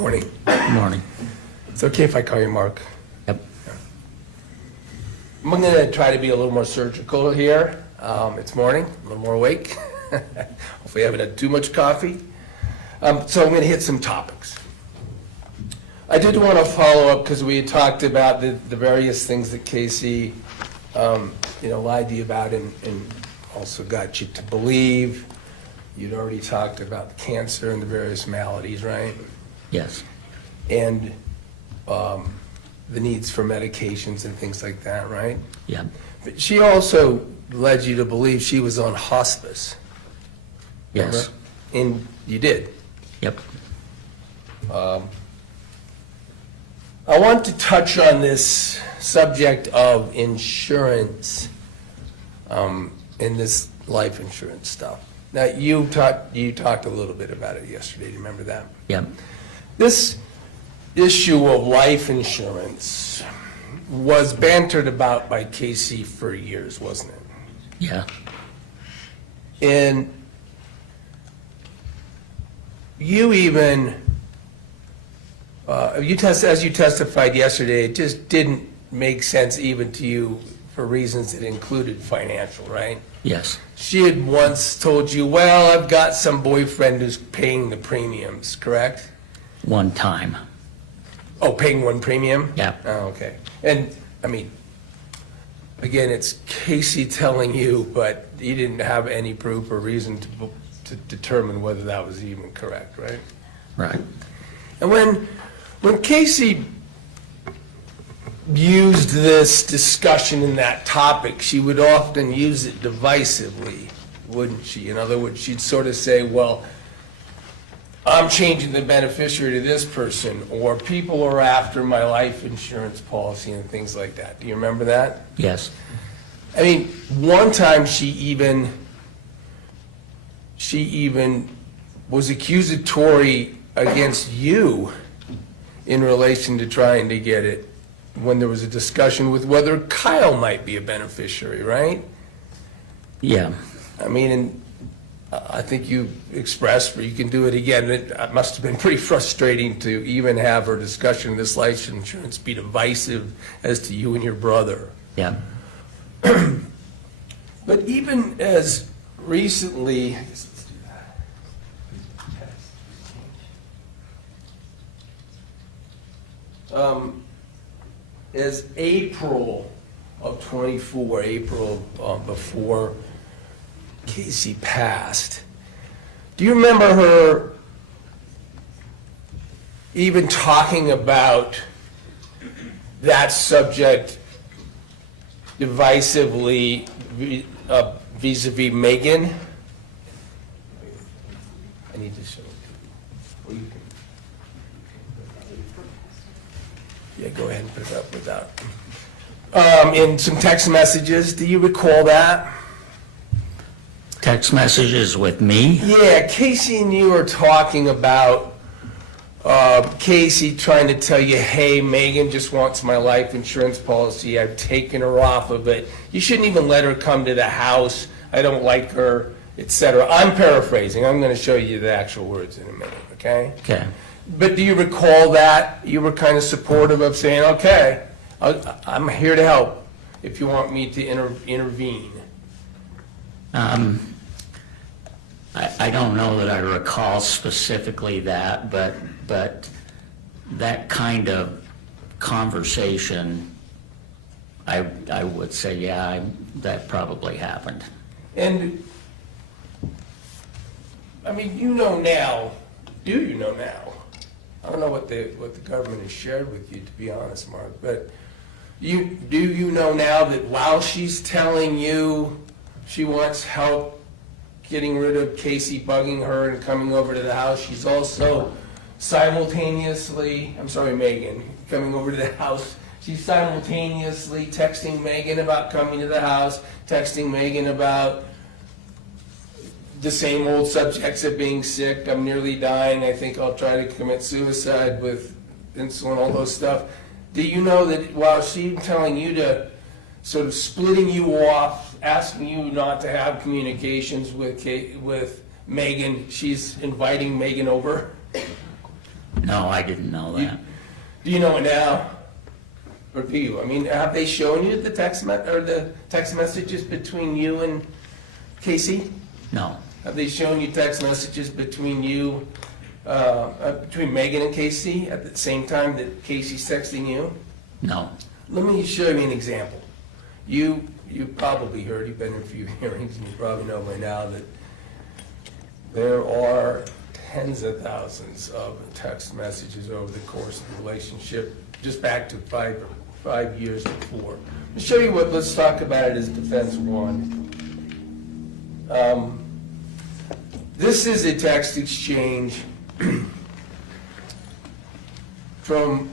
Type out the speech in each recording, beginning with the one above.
Morning. Good morning. It's okay if I call you Mark. Yep. I'm going to try to be a little more surgical here. It's morning, a little more awake. Hopefully I haven't had too much coffee. So I'm going to hit some topics. I did want to follow up because we had talked about the various things that Kacee lied to you about and also got you to believe. You'd already talked about the cancer and the various maladies, right? Yes. And the needs for medications and things like that, right? Yep. But she also led you to believe she was on hospice. Yes. Remember? And you did. Yep. I want to touch on this subject of insurance and this life insurance stuff. Now, you talked a little bit about it yesterday. Do you remember that? Yep. This issue of life insurance was bantered about by Kacee for years, wasn't it? Yeah. And you even, as you testified yesterday, it just didn't make sense even to you for reasons that included financial, right? Yes. She had once told you, well, I've got some boyfriend who's paying the premiums, correct? One time. Oh, paying one premium? Yeah. Oh, okay. And, I mean, again, it's Kacee telling you, but you didn't have any proof or reason to determine whether that was even correct, right? Right. And when Kacee used this discussion in that topic, she would often use it divisively, wouldn't she? In other words, she'd sort of say, well, I'm changing the beneficiary to this person, or people are after my life insurance policy and things like that. Do you remember that? Yes. I mean, one time she even was accusatory against you in relation to trying to get it when there was a discussion with whether Kyle might be a beneficiary, right? Yeah. I mean, and I think you expressed, but you can do it again, it must have been pretty frustrating to even have her discussion of this life insurance be divisive as to you and your brother. Yeah. But even as recently, I guess let's do that. As April of 24, before Kacee passed, do you remember her even talking about that subject divisively vis-a-vis Megan? I need to show it. Well, you can. Yeah, go ahead and put it up without. In some text messages, do you recall that? Text messages with me? Yeah, Kacee and you are talking about Kacee trying to tell you, hey, Megan just wants my life insurance policy. I've taken her off of it. You shouldn't even let her come to the house. I don't like her, etc. I'm paraphrasing. I'm going to show you the actual words in a minute, okay? Okay. But do you recall that? You were kind of supportive of saying, okay, I'm here to help if you want me to intervene. I don't know that I recall specifically that, but that kind of conversation, I would say, yeah, that probably happened. And, I mean, you know now, do you know now? I don't know what the government has shared with you, to be honest, Mark, but do you know now that while she's telling you she wants help getting rid of Kacee bugging her and coming over to the house, she's also simultaneously, I'm sorry, Megan, coming over to the house, she's simultaneously texting Megan about coming to the house, texting Megan about the same old subjects of being sick, I'm nearly dying, I think I'll try to commit suicide with insulin, all those stuff. Do you know that while she's telling you to, sort of splitting you off, asking you not to have communications with Megan, she's inviting Megan over? No, I didn't know that. Do you know it now? Or do you? I mean, have they shown you the text messages between you and Kacee? No, Have they shown you text messages between you, between Megan and Kacee at the same time that Casey's texting you? no. Let me show you an example. You probably heard, you've been in a few hearings, and you probably know by now that there are tens of thousands of text messages over the course of the relationship, just back to five years before. I'll show you what, let's talk about it as defense one. This is a text exchange from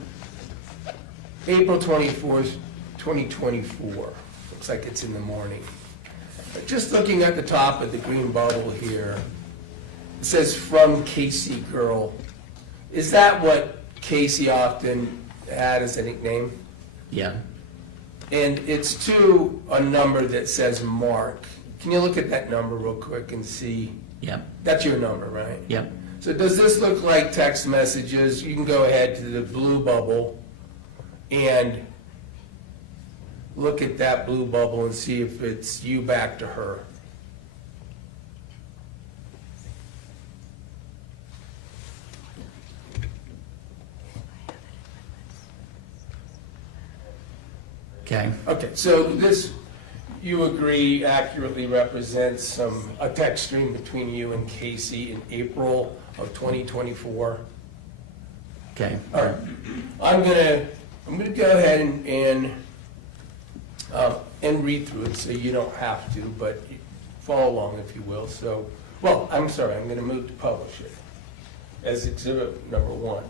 April 24th, 2024. Looks like it's in the morning. But just looking at the top of the green bubble here, it says, "From Kacee Girl." Is that what Kacee often had as a nickname? Yeah, And it's to a number that says Mark. Can you look at that number real quick and see? yep, That's your number, right? yep. So does this look like text messages? You can go ahead to the blue bubble and look at that blue bubble and see if it's you back to her. Okay, Okay, so this, you agree, accurately represents a text stream between you and Kacee in April of 2024? okay, All right, I'm gonna go ahead and read through it, so you don't have to, but follow along if you will. So, well, I'm sorry, I'm gonna move to publish it as exhibit number one.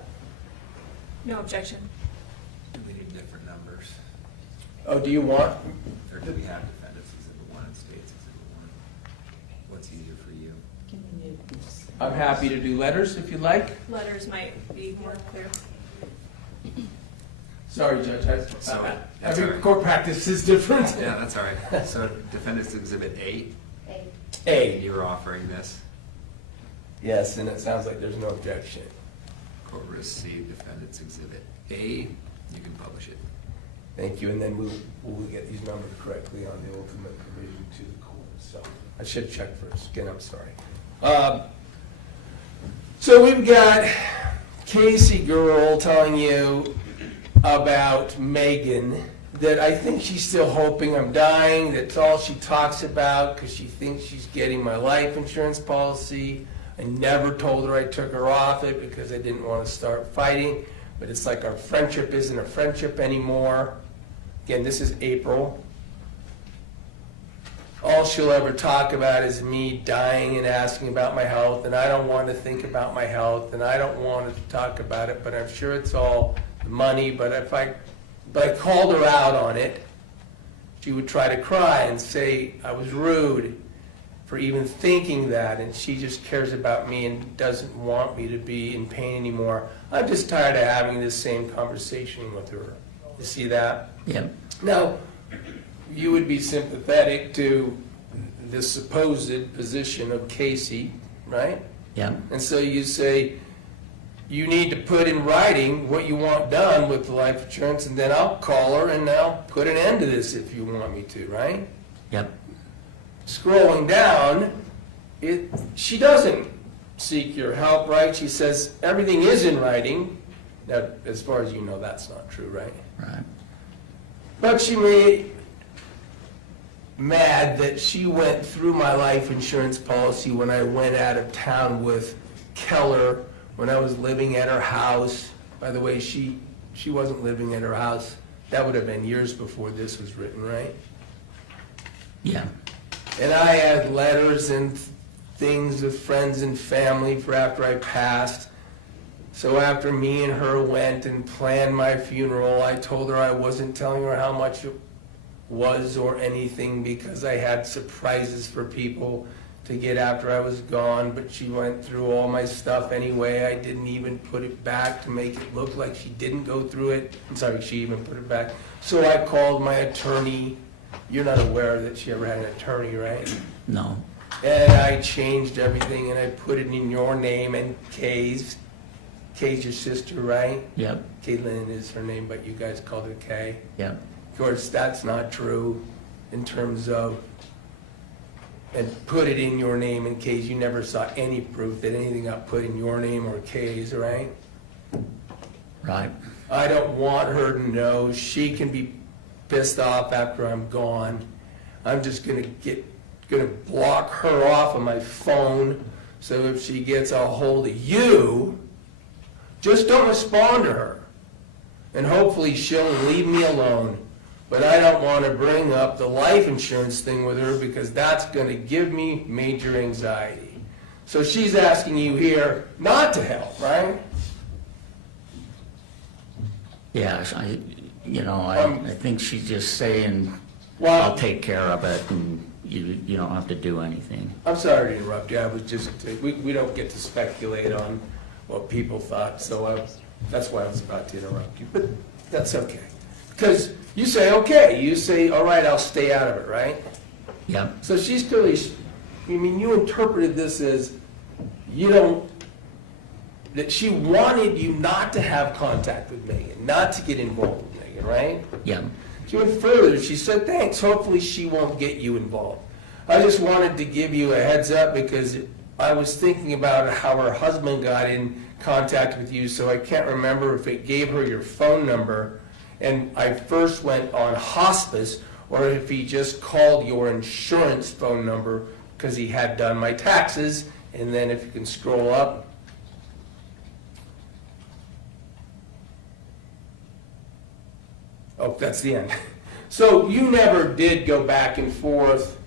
No objection. Do we need different numbers? Oh, do you want, Or do we have defendants exhibit one and states exhibit one? What's easier for you? I'm happy to do letters if you like. Letters might be more clear. Sorry, Judge, That's all every right. court practice is different. Yeah, that's all right. So defendants exhibit A, A. you're offering this. Yes, and it sounds like there's no objection. Court received defendants exhibit A, you can publish it. Thank you, and then we'll get these numbers correctly on the ultimate provision to the court. So I should check first. Again, I'm sorry. So we've got Kacee Girl telling you about Megan, that I think she's still hoping I'm dying. That's all she talks about because she thinks she's getting my life insurance policy. I never told her I took her off it because I didn't want to start fighting. But it's like our friendship isn't a friendship anymore. Again, this is April. All she'll ever talk about is me dying and asking about my health, and I don't want to think about my health, and I don't want to talk about it, but I'm sure it's all the money. But if I called her out on it, she would try to cry and say I was rude for even thinking that, and she just cares about me and doesn't want me to be in pain anymore. I'm just tired of having this same conversation with her. You see that? yep, Now, you would be sympathetic to the supposed position of Kacee, right? yep, And so you say, you need to put in writing what you want done with the life insurance, and then I'll call her and I'll put an end to this if you want me to, right? yep, Scrolling down, she doesn't seek your help, right? She says, everything is in writing. Now, as far as you know, that's not true, right? right, But she made mad that she went through my life insurance policy when I went out of town with Keller, when I was living at her house. By the way, she wasn't living at her house. That would have been years before this was written, right? yeah, And I had letters and things with friends and family for after I passed. So after me and her went and planned my funeral, I told her I wasn't telling her how much it was or anything because I had surprises for people to get after I was gone, but she went through all my stuff anyway. I didn't even put it back to make it look like she didn't go through it. I'm sorry, she even put it back. So I called my attorney. You're not aware that she ever had an attorney, right? no, And I changed everything and I put it in your name and Kay's your sister, right? Yep, Caitlin is her name, but you guys called her Kay. yep, Of course, that's not true in terms of, and put it in your name in case you never saw any proof that anything got put in your name or Kay's, right? right, I don't want her to know. She can be pissed off after I'm gone. I'm just gonna block her off of my phone, so if she gets a hold of you, just don't respond to her. And hopefully she'll leave me alone. But I don't want to bring up the life insurance thing with her because that's gonna give me major anxiety. So she's asking you here not to help, right? yeah, I think she's just saying, Well- I'll take care of it, and you don't have to do anything. I'm sorry to interrupt you, I was just, we don't get to speculate on what people thought, so that's why I was about to interrupt you, but that's okay. Because you say, okay, you say, all right, I'll stay out of it, right? Yep, So she's clearly, you interpreted this as, you don't, that she wanted you not to have contact with Megan, not to get involved with Megan, right? yep, She went further. She said, thanks, hopefully she won't get you involved. I just wanted to give you a heads up because I was thinking about how her husband got in contact with you, so I can't remember if it gave her your phone number and I first went on hospice, or if he just called your insurance phone number because he had done my taxes. And then if you can scroll up. Oh, that's the end. So you never did go back and forth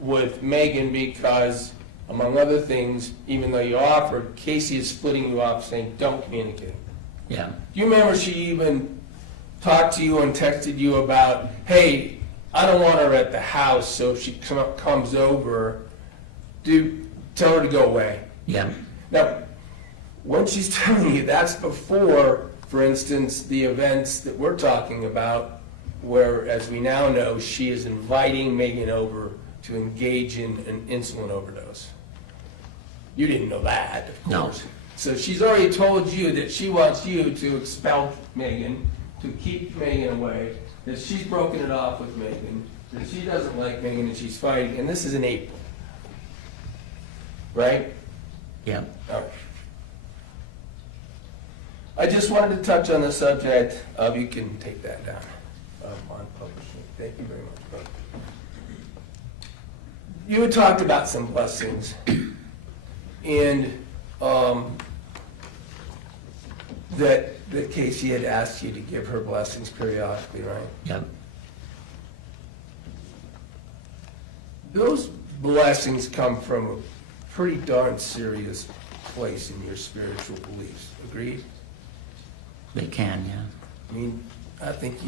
with Megan because, among other things, even though you offered, Kacee is splitting you off saying, don't communicate. yeah, Do you remember she even talked to you and texted you about, hey, I don't want her at the house, so if she comes over, tell her to go away. yeah, Now, when she's telling you, that's before, for instance, the events that we're talking about, where, as we now know, she is inviting Megan over to engage in an insulin overdose. You didn't know that, of No. course. So she's already told you that she wants you to expel Megan, to keep Megan away, that she's broken it off with Megan, that she doesn't like Megan and she's fighting, and this is in April. Right? yeah. All right. I just wanted to touch on the subject of, you can take that down, on publishing. Thank you very much, brother. You had talked about some blessings, and that Kacee had asked you to give her blessings periodically, right? Yep. Those blessings come from a pretty darn serious place in your spiritual beliefs. Agreed? They can, yeah. I mean, I think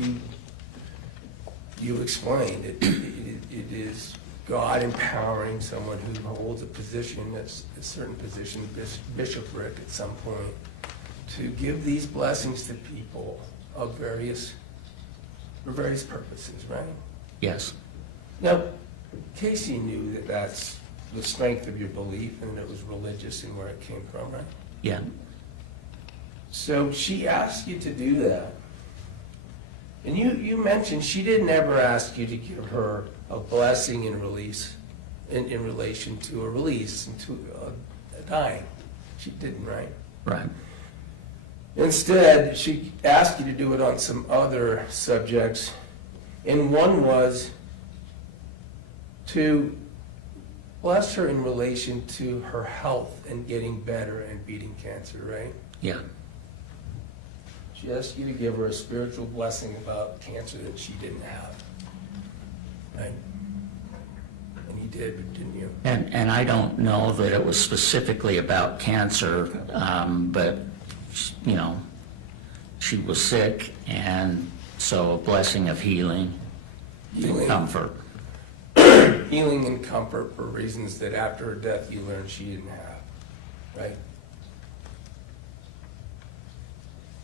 you explained it. It is God empowering someone who holds a position, that's a certain position, bishopric at some point, to give these blessings to people of various purposes, right? Yes. Now, Kacee knew that that's the strength of your belief and that it was religious and where it came from, right? Yeah. So she asked you to do that. And you mentioned she didn't ever ask you to give her a blessing in release, in relation to a release and to a dying. She didn't, right? Right. Instead, she asked you to do it on some other subjects. And one was to bless her in relation to her health and getting better and beating cancer, right? Yeah. She asked you to give her a spiritual blessing about cancer that she didn't have. Right? And you did, didn't you? And I don't know that it was specifically about cancer, but, you know, she was sick, and so a blessing of healing Healing. and comfort. Healing and comfort for reasons that after her death you learned she didn't have. Right?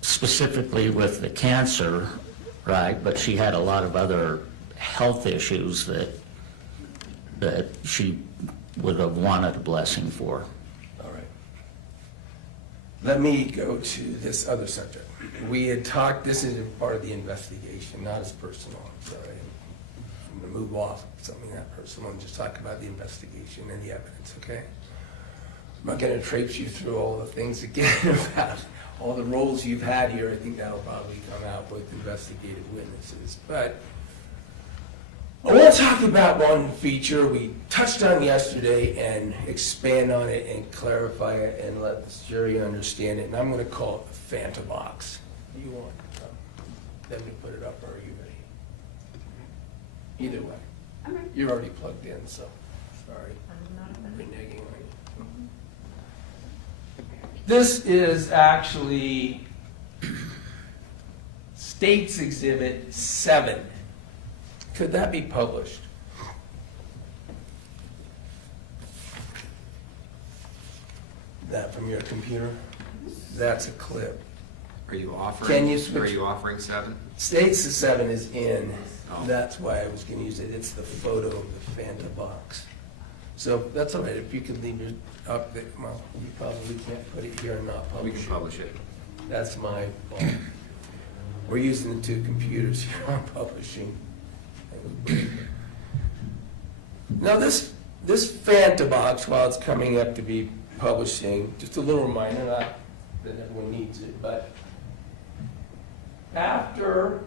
Specifically with the cancer, right, but she had a lot of other health issues that she would have wanted a blessing for. All right. let me go to this other subject. We had talked, this is part of the investigation, not as personal, so I'm gonna move off something that personal and just talk about the investigation and the evidence, okay? I'm not gonna traipse you through all the things again about all the roles you've had here. I think that'll probably come out with investigative witnesses, but I want to talk about one feature we touched on yesterday and expand on it and clarify it and let the jury understand it, and I'm going to call it the Fanta box. You want them to put it up, or are you ready? Either way. I'm ready. You're already plugged in, so sorry. I'm reneging on you. This is actually State's Exhibit 7. Could that be published? That from your computer? That's a clip. Are you offering? Can you switch- Are you offering 7? State's 7 is in. Oh. That's why I was gonna use it. It's the photo of the Fanta box. So that's all right, if you could leave it up, well, you probably can't put it here and not We publish can it. publish it. That's my fault. We're using the two computers here on publishing. Now this Fanta box, while it's coming up to be publishing, just a little reminder, not that everyone needs it, but after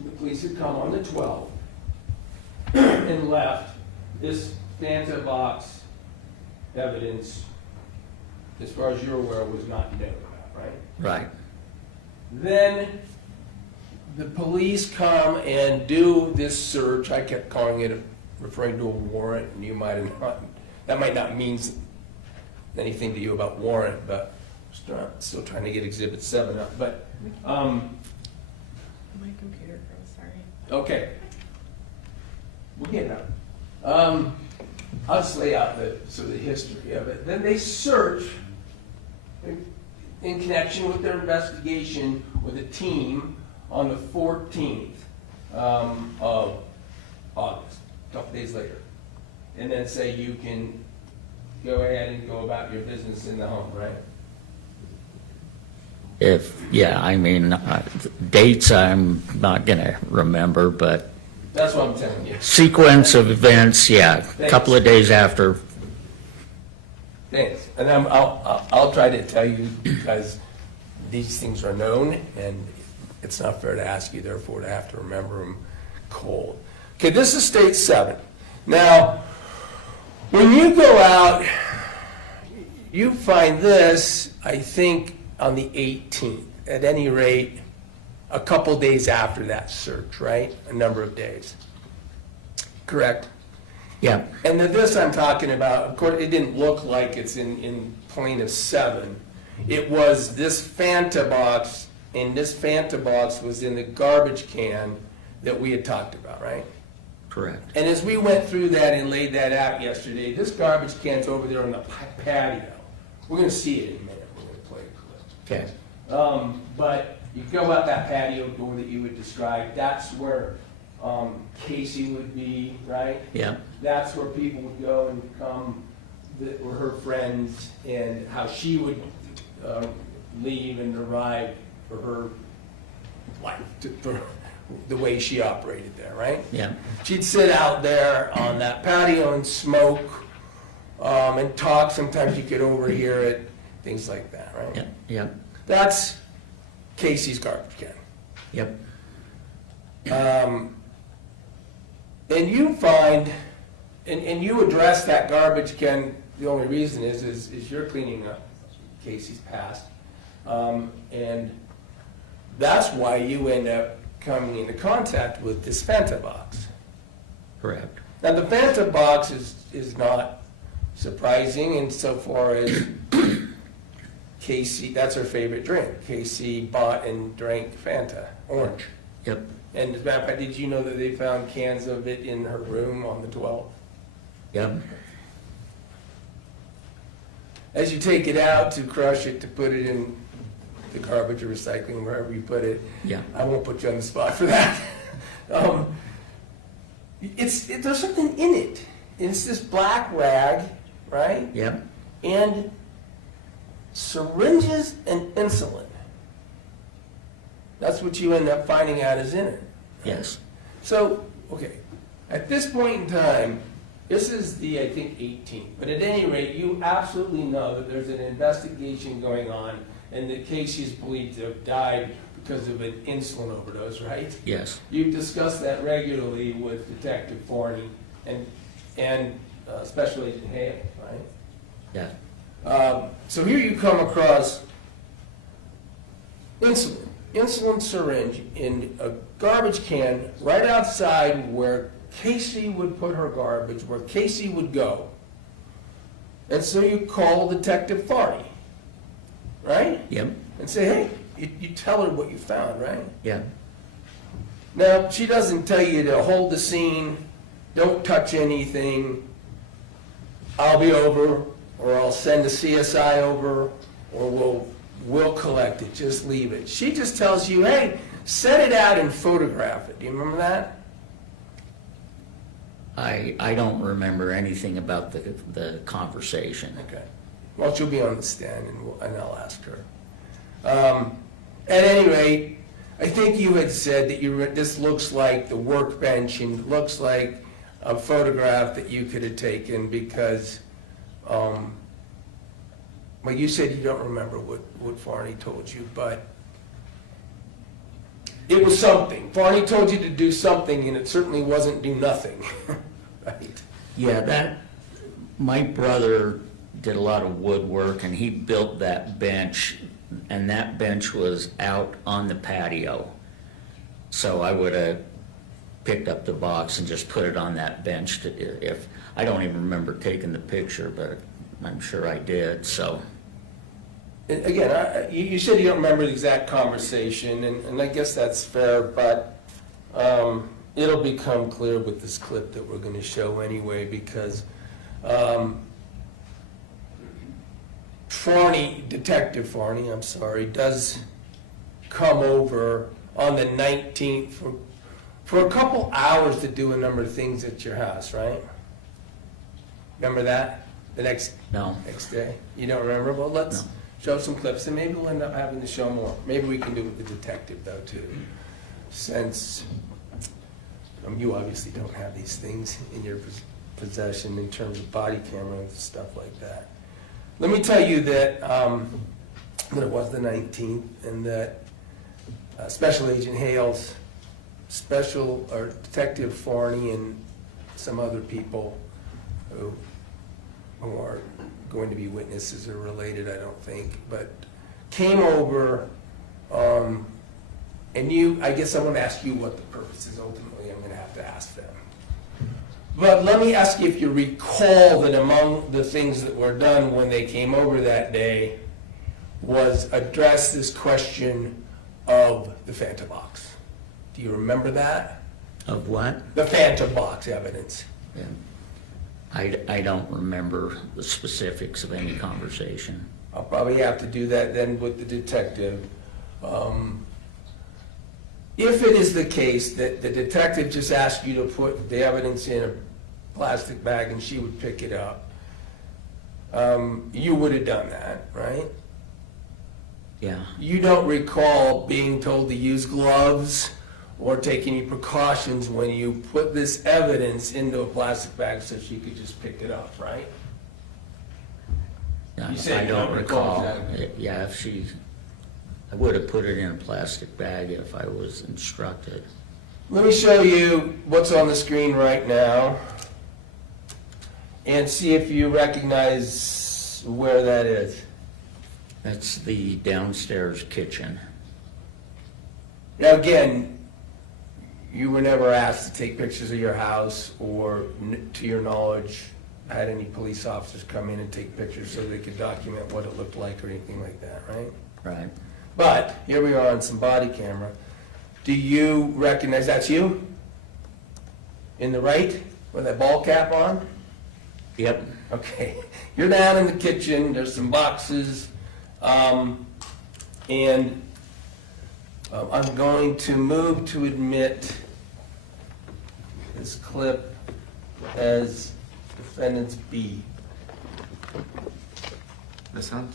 the police had come on the 12th and left, this Fanta box evidence, as far as you're aware, was not known about, right? Right. Then the police come and do this search. I kept calling it, referring to a warrant, and you might have not, that might not mean anything to you about warrant, but still trying to get Exhibit 7 up. But, My computer froze, sorry. okay. We'll get it up. I'll just lay out the history of it. Then they search in connection with their investigation with a team on the 14th of August, a couple days later. And then say you can go ahead and go about your business in the home, right? I mean, dates I'm not gonna remember, but That's what I'm telling you. sequence of events, yeah, a couple of days after. Thanks. And I'll try to tell you because these things are known and it's not fair to ask you, therefore, to have to remember them cold. Okay, this is State 7. Now, when you go out, you find this, I think, on the 18th. At any rate, a couple days after that search, right? A number of days. Correct? Yeah, And this I'm talking about, of course, it didn't look like it's in plaintiff 7. It was this Fanta box, and this Fanta box was in the garbage can that we had talked about, right? correct. And as we went through that and laid that out yesterday, this garbage can's over there on the patio. We're gonna see it in a minute, we're gonna play a clip. Okay. But you go out that patio door that you would describe, that's where Kacee would be, right? Yeah, That's where people would go and come that were her friends, and how she would leave and arrive for her life, for the way she operated there, right? yeah, She'd sit out there on that patio and smoke and talk. Sometimes you could overhear it, things like that, right? yeah, yeah, That's Kacee's garbage can. yep, And you find, and you address that garbage can, the only reason is you're cleaning up Kacee's past. And that's why you end up coming into contact with this Fanta box. correct. Now, the Fanta box is not surprising insofar as Kacee, that's her favorite drink. Kacee bought and drank Fanta, orange. Yep, And as a matter of fact, did you know that they found cans of it in her room on the 12th? yep, As you take it out to crush it, to put it in the garbage or recycling, wherever you put it, yeah, I won't put you on the spot for that. There's something in it. It's this black rag, right? yep, And syringes and insulin. That's what you end up finding out is in it. Yes. So, okay, at this point in time, this is the, I think, 18th, but at any rate, you absolutely know that there's an investigation going on and that Kacee is believed to have died because of an insulin overdose, right? Yes. You've discussed that regularly with Detective Forney and Special Agent Hale, right? Yeah. So here you come across insulin syringe in a garbage can right outside where Kacee would put her garbage, where Kacee would go. And so you call Detective Forney, right? Yep. And say, hey, you tell her what you found, right? Yeah. Now, she doesn't tell you to hold the scene, don't touch anything, I'll be over, or I'll send a CSI over, or we'll collect it, just leave it. She just tells you, hey, set it out and photograph it. Do you remember that? I don't remember anything about the conversation. Okay. Well, she'll be on the stand and I'll ask her. At any rate, I think you had said that this looks like the workbench and looks like a photograph that you could have taken because, well, you said you don't remember what Farney told you, but it was something. Farney told you to do something and it certainly wasn't do nothing, right? Yeah, my brother did a lot of woodwork and he built that bench, and that bench was out on the patio. So I would have picked up the box and just put it on that bench I don't even remember taking the picture, but I'm sure I did, so. And again, you said you don't remember the exact conversation, and I guess that's fair, but it'll become clear with this clip that we're going to show anyway, because Detective Farney, I'm sorry, does come over on the 19th for a couple hours to do a number of things at your house, right? Remember that? The next day? You don't remember? Well, let's show some clips, and maybe we'll end up having to show more. Maybe we can do it with the detective, though, too. Since you obviously don't have these things in your possession in terms of body camera and stuff like that. Let me tell you that it was the 19th, and that Special Agent Hale's Detective Farney and some other people who are going to be witnesses or related, I don't think, but came over, and I guess I'm going to ask you what the purpose is. Ultimately, I'm going to have to ask them. But let me ask you if you recall that among the things that were done when they came over that day was address this question of the Fanta box. Do you remember that? Of what? The Fanta box evidence. Yeah. I don't remember the specifics of any conversation. I'll probably have to do that then with the detective. If it is the case that the detective just asked you to put the evidence in a plastic bag and she would pick it up, you would have done that, right? Yeah. You don't recall being told to use gloves or take any precautions when you put this evidence into a plastic bag so she could just pick it up, right? I You said you don't don't recall recall. that. Yeah, I would have put it in a plastic bag if I was instructed. Let me show you what's on the screen right now and see if you recognize where that is. That's the downstairs kitchen. Now again, you were never asked to take pictures of your house or, to your knowledge, had any police officers come in and take pictures so they could document what it looked like or anything like that, right? Right. But here we are on some body camera. Do you recognize that's you? In the right, with that ball cap on? Yep. Okay. You're down in the kitchen, there's some boxes, and I'm going to move to admit this clip as defendant's B. Ms. Hunt?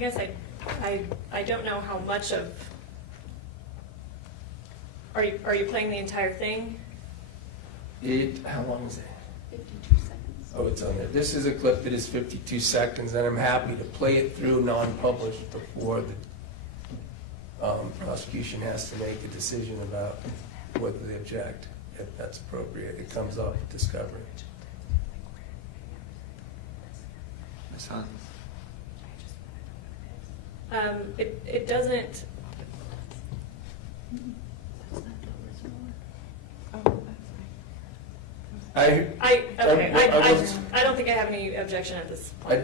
guess I don't know how much of, are you playing the entire thing? How long is it? 52 seconds. Oh, it's on there. This is a clip that is 52 seconds, and I'm happy to play it through non-published before the prosecution has to make a decision about whether they object, if that's appropriate. It comes off discovery. Ms. Hunt? It doesn't, Oh, that's right. I don't think I have any objection at this point.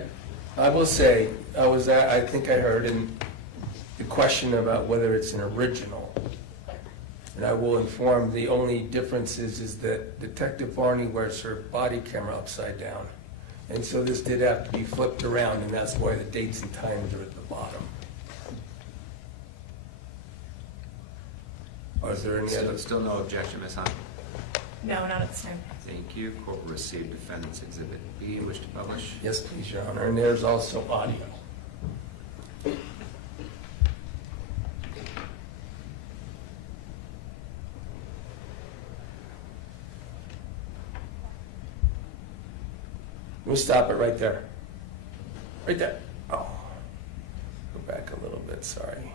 I will say, I think I heard in the question about whether it's an original. And I will inform, the only difference is that Detective Varney wears her body camera upside down. And so this did have to be flipped around, and that's why the dates and times are at the bottom. Or is there any other? Still no objection, Ms. Hunt? No, not at this time. Thank you. Court will receive defendant's exhibit B. Wish to publish? Yes, please, Your Honor, and there's also audio. We'll stop it right there. Right there. Oh, go back a little bit, sorry.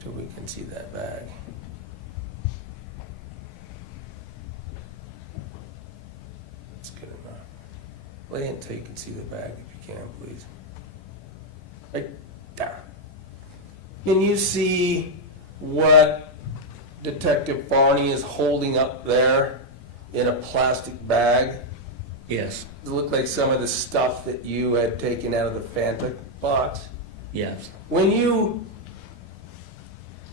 Till we can see that bag. That's good enough. Play it until you can see the bag if you can, please. Right there. Can you see what Detective Barney is holding up there in a plastic bag? Yes, Does it look like some of the stuff that you had taken out of the Fanta box? yes, When you,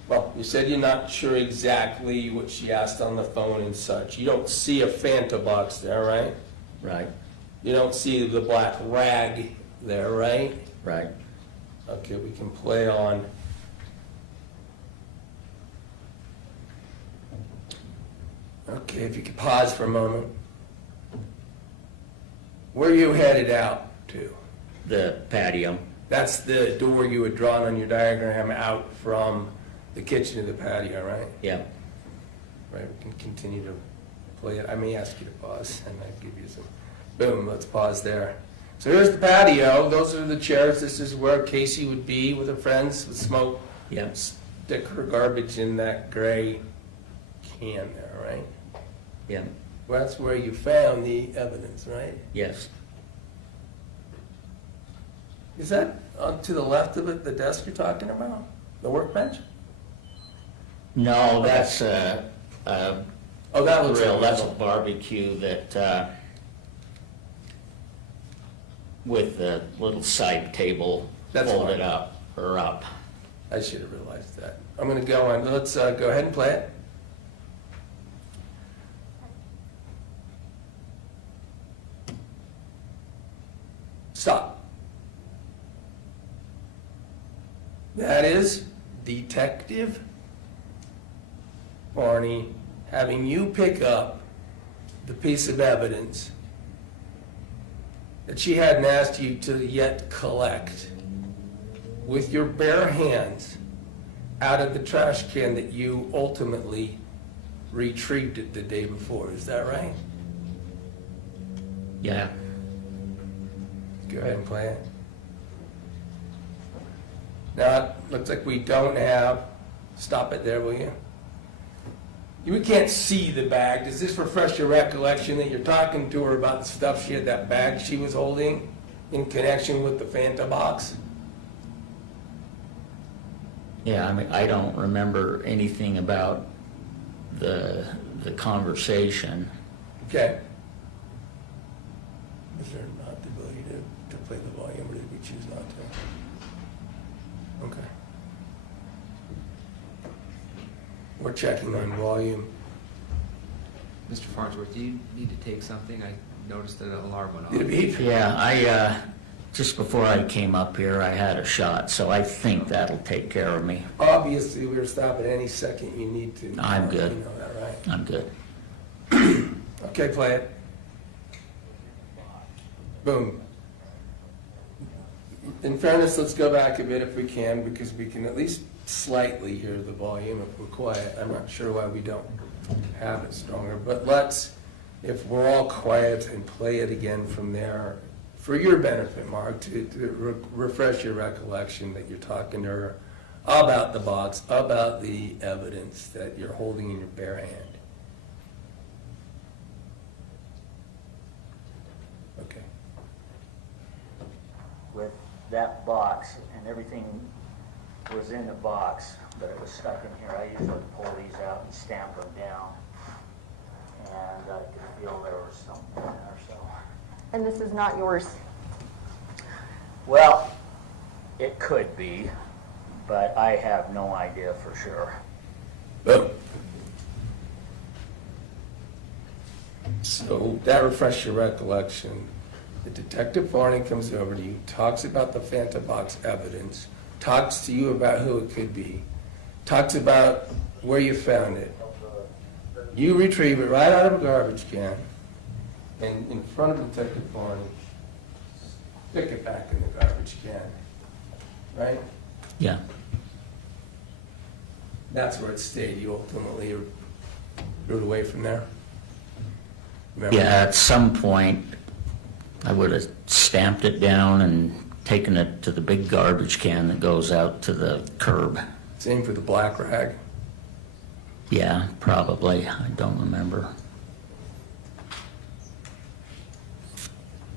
well, you said you're not sure exactly what she asked on the phone and such. You don't see a Fanta box there, right? right, You don't see the black rag there, right? right. Okay, we can play on. Okay, if you could pause for a moment. Where are you headed out to? The patio, That's the door you had drawn on your diagram out from the kitchen to the patio, right? yeah, Right, we can continue to play it. I may ask you to pause and I'll give you some, boom, let's pause there. So here's the patio. Those are the chairs. This is where Kacee would be with her friends with smoke. yeah, Stick her garbage in that gray can there, right? yeah, Well, that's where you found the evidence, right? yes. Is that to the left of it, the desk you're talking about? The workbench? No, that's Oh, that looks grill, like that's a barbecue that, with the little side table That's folded fine. up, or up. I should have realized that. I'm gonna go on, let's go ahead and play it. Stop. That is Detective Barney having you pick up the piece of evidence that she hadn't asked you to yet collect with your bare hands out of the trash can that you ultimately retrieved it the day before. Is that right? Yeah, Go ahead and play it. Now, it looks like we don't have, stop it there, will you? We can't see the bag. Does this refresh your recollection that you're talking to her about the stuff she had, that bag she was holding in connection with the Fanta box? yeah, I mean, I don't remember anything about the conversation. Okay. Is there not the ability to play the volume, or did we choose not to? Okay. We're checking on volume. Mr. Farnsworth, do you need to take something? I noticed that an alarm went off. Did it beep? Yeah, just before I came up here, I had a shot, so I think that'll take care of me. Obviously, we're stopping any second you need to. I'm good. You know that, right? I'm good. Okay, play it. Boom. in fairness, let's go back a bit if we can, because we can at least slightly hear the volume if we're quiet. I'm not sure why we don't have it stronger, but let's, if we're all quiet, and play it again from there, for your benefit, Mark, to refresh your recollection that you're talking to her about the box, about the evidence that you're holding in your bare hand. Okay. With that box, and everything was in the box, but it was stuck in here. I usually pull these out and stamp them down, and I could feel there was something in there, so. And this is not yours. Well, it could be, but I have no idea for sure. Boom. So that refreshes your recollection. The Detective Barney comes over to you, talks about the Fanta box evidence, talks to you about who it could be, talks about where you found it. You retrieve it right out of a garbage can, and in front of Detective Barney, stick it back in the garbage can, right? Yeah. That's where it stayed. You ultimately threw it away from there? Remember? Yeah, at some point, I would have stamped it down and taken it to the big garbage can that goes out to the curb. Same for the black rag. Yeah, probably. I don't remember.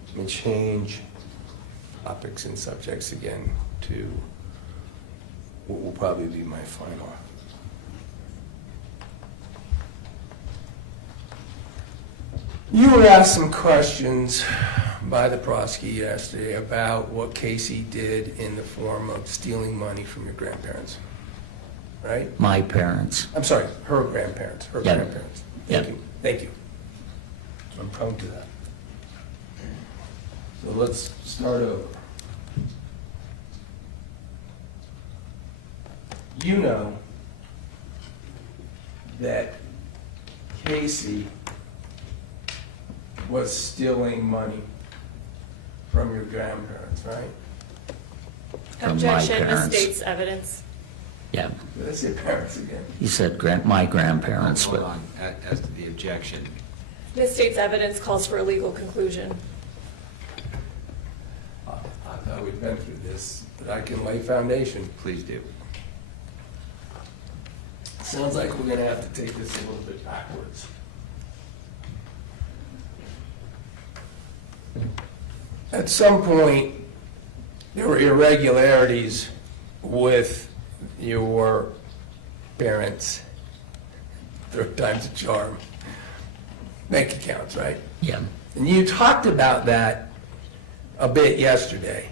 Let me change topics and subjects again to what will probably be my final. You were asked some questions by the prosecutor yesterday about what Kacee did in the form of stealing money from your grandparents, right? My parents. I'm sorry, her grandparents, her Yeah. grandparents. Yeah. Thank you, thank you. I'm prone to that. So let's start over. You know that Kacee was stealing money from your grandparents, right? From my Objection, the parents. state's evidence. Yeah. That's your parents again. You said my grandparents, Hold but on, as to the objection, The state's evidence calls for a legal conclusion. I thought we'd been through this, but I can lay foundation. please do. Sounds like we're gonna have to take this a little bit backwards. At some point, there were irregularities with your parents. Third time's a charm. Bank accounts, right? yeah. And you talked about that a bit yesterday,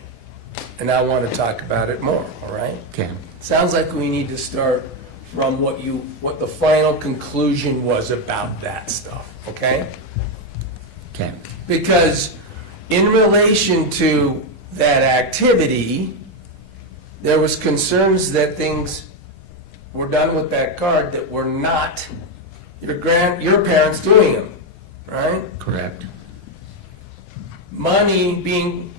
and I want to talk about it more, all right? Okay. Sounds like we need to start from what the final conclusion was about that stuff, okay? Okay. Because in relation to that activity, there was concerns that things were done with that card that were not your parents doing them, right? Correct. Money being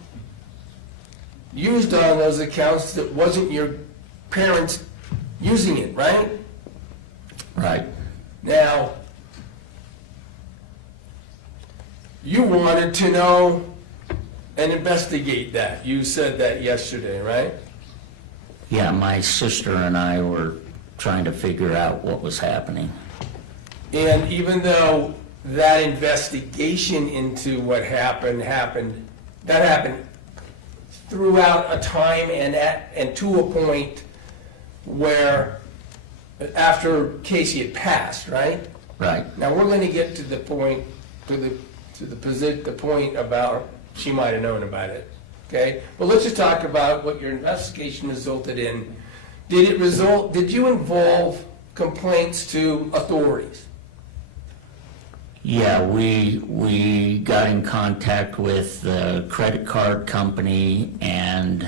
used on those accounts that wasn't your parents using it, right? Right. Now, you wanted to know and investigate that. You said that yesterday, right? Yeah, my sister and I were trying to figure out what was happening. And even though that investigation into what happened, that happened throughout a time and to a point where after Kacee had passed, right? Right. Now, we're going to get to the point, the point about she might have known about it, okay? But let's just talk about what your investigation resulted in. Did you involve complaints to authorities? Yeah, we got in contact with the credit card company and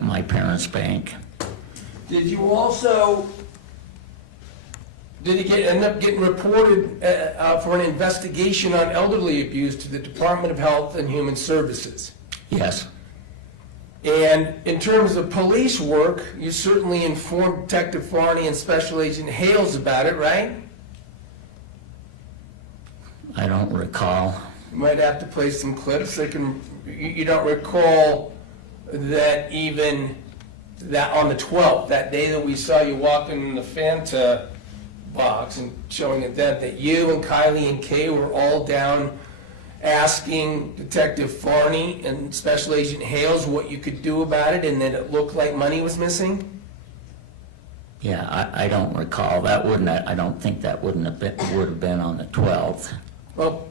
my parents' bank. Did it end up getting reported for an investigation on elderly abuse to the Department of Health and Human Services? Yes. And in terms of police work, you certainly informed Detective Farney and Special Agent Hales about it, right? I don't recall. You might have to play some clips. You don't recall that even that on the 12th, that day that we saw you walking in the Fanta box and showing it then, that you and Kylie and Kay were all down asking Detective Farney and Special Agent Hales what you could do about it, and that it looked like money was missing? Yeah, I don't recall. That wouldn't, I don't think that would have been on the 12th. Well,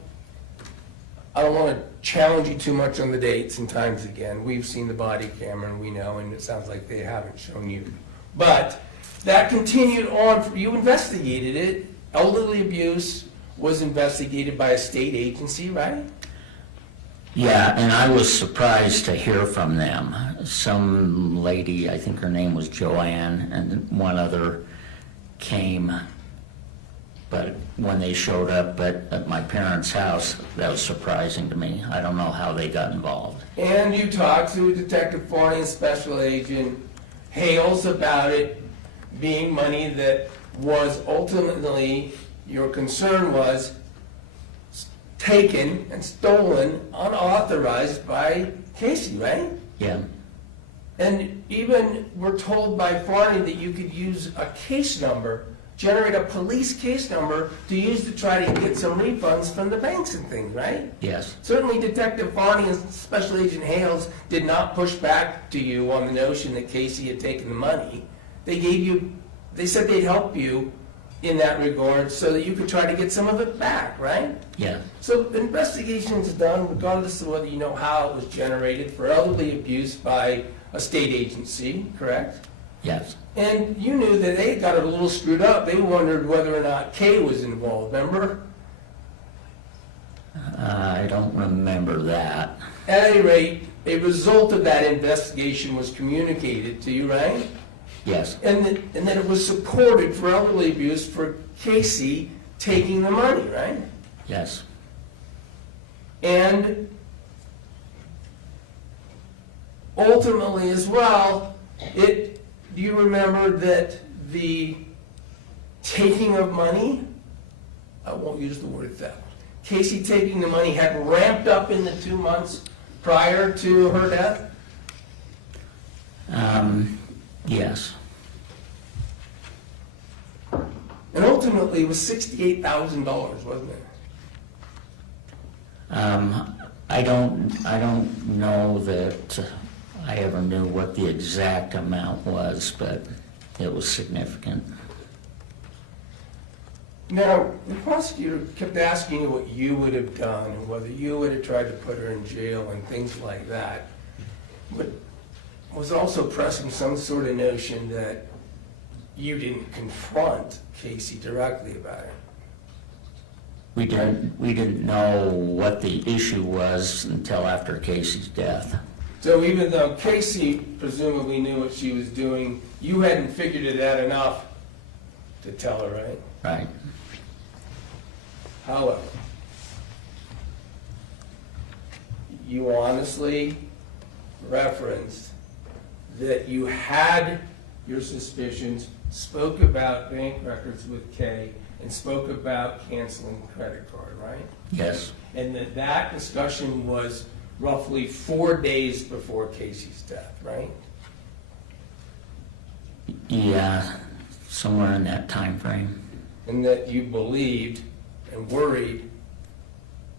I don't want to challenge you too much on the dates and times again. We've seen the body camera and we know, and it sounds like they haven't shown you. But that continued on, you investigated it. Elderly abuse was investigated by a state agency, right? Yeah, and I was surprised to hear from them. Some lady, I think her name was Joanne, and one other came. But when they showed up at my parents' house, that was surprising to me. I don't know how they got involved. And you talked to Detective Farney and Special Agent Hales about it being money that was ultimately, your concern was taken and stolen unauthorized by Kacee, right? Yeah, And even we're told by Farney that you could use a case number, generate a police case number to use to try to get some refunds from the banks and things, right? yes, Certainly Detective Farney and Special Agent Hales did not push back to you on the notion that Kacee had taken the money. They said they'd help you in that regard so that you could try to get some of it back, right? yeah, So the investigation's done regardless of whether you know how it was generated for elderly abuse by a state agency, correct? yes. And you knew that they got it a little screwed up. They wondered whether or not Kay was involved, remember? I don't remember that. At any rate, a result of that investigation was communicated to you, right? Yes, And that it was supported for elderly abuse for Kacee taking the money, right? yes, And ultimately as well, do you remember that the taking of money, I won't use the word theft, Kacee taking the money had ramped up in the 2 months prior to her death? yes, And ultimately it was $68,000, wasn't it? I don't know that I ever knew what the exact amount was, but it was significant. Now, the prosecutor kept asking you what you would have done and whether you would have tried to put her in jail and things like that, but was also pressing some sort of notion that you didn't confront Kacee directly about it. We didn't know what the issue was until after Casey's death. So even though Kacee presumably knew what she was doing, you hadn't figured it out enough to tell her, right? Right. However, you honestly referenced that you had your suspicions, spoke about bank records with Kay, and spoke about canceling the credit card, right? Yes. And that discussion was roughly 4 days before Casey's death, right? Yeah, somewhere in that time frame. And that you believed and worried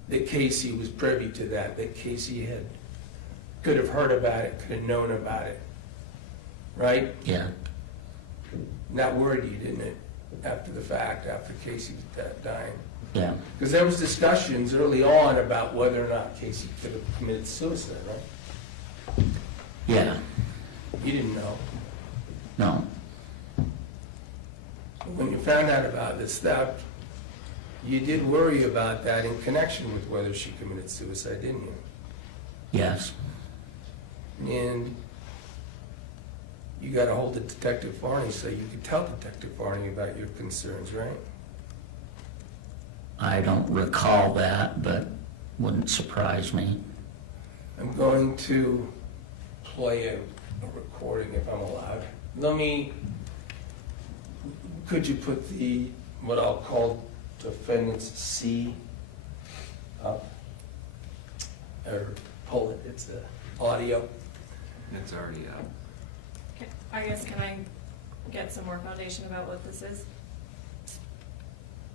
that Kacee was privy to that Kacee could have heard about it, could have known about it, right? Yeah. And that worried you, didn't it, after the fact, after Casey was dying? Yeah. Because there was discussions early on about whether or not Kacee could have committed suicide, right? Yeah. You didn't know. No. When you found out about this theft, you did worry about that in connection with whether she committed suicide, didn't you? Yes. And you got a hold of Detective Farney so you could tell Detective Farney about your concerns, right? I don't recall that, but wouldn't surprise me. I'm going to play a recording if I'm allowed. Could you put the, what I'll call defendant's C up? Or pull it, it's audio. It's already up. Okay, I guess, can I get some more foundation about what this is?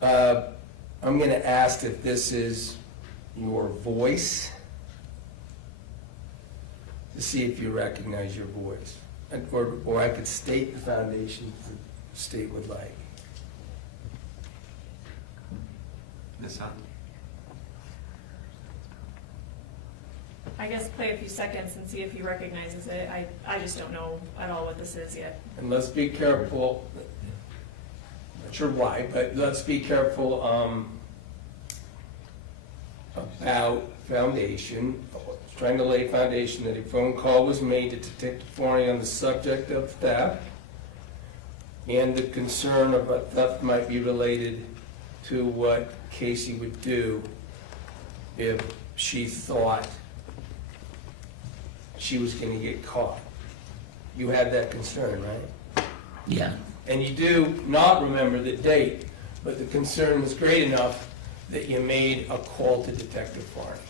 I'm gonna ask if this is your voice, to see if you recognize your voice. Or I could state the foundation the state would like. Ms. Hunt? I guess play a few seconds and see if he recognizes it. I just don't know at all what this is yet. And let's be careful, not sure why, but let's be careful about foundation, trying to lay foundation that a phone call was made to Detective Farney on the subject of theft, and the concern of a theft might be related to what Kacee would do if she thought she was going to get caught. You had that concern, right? Yeah. And you do not remember the date, but the concern was great enough that you made a call to Detective Farney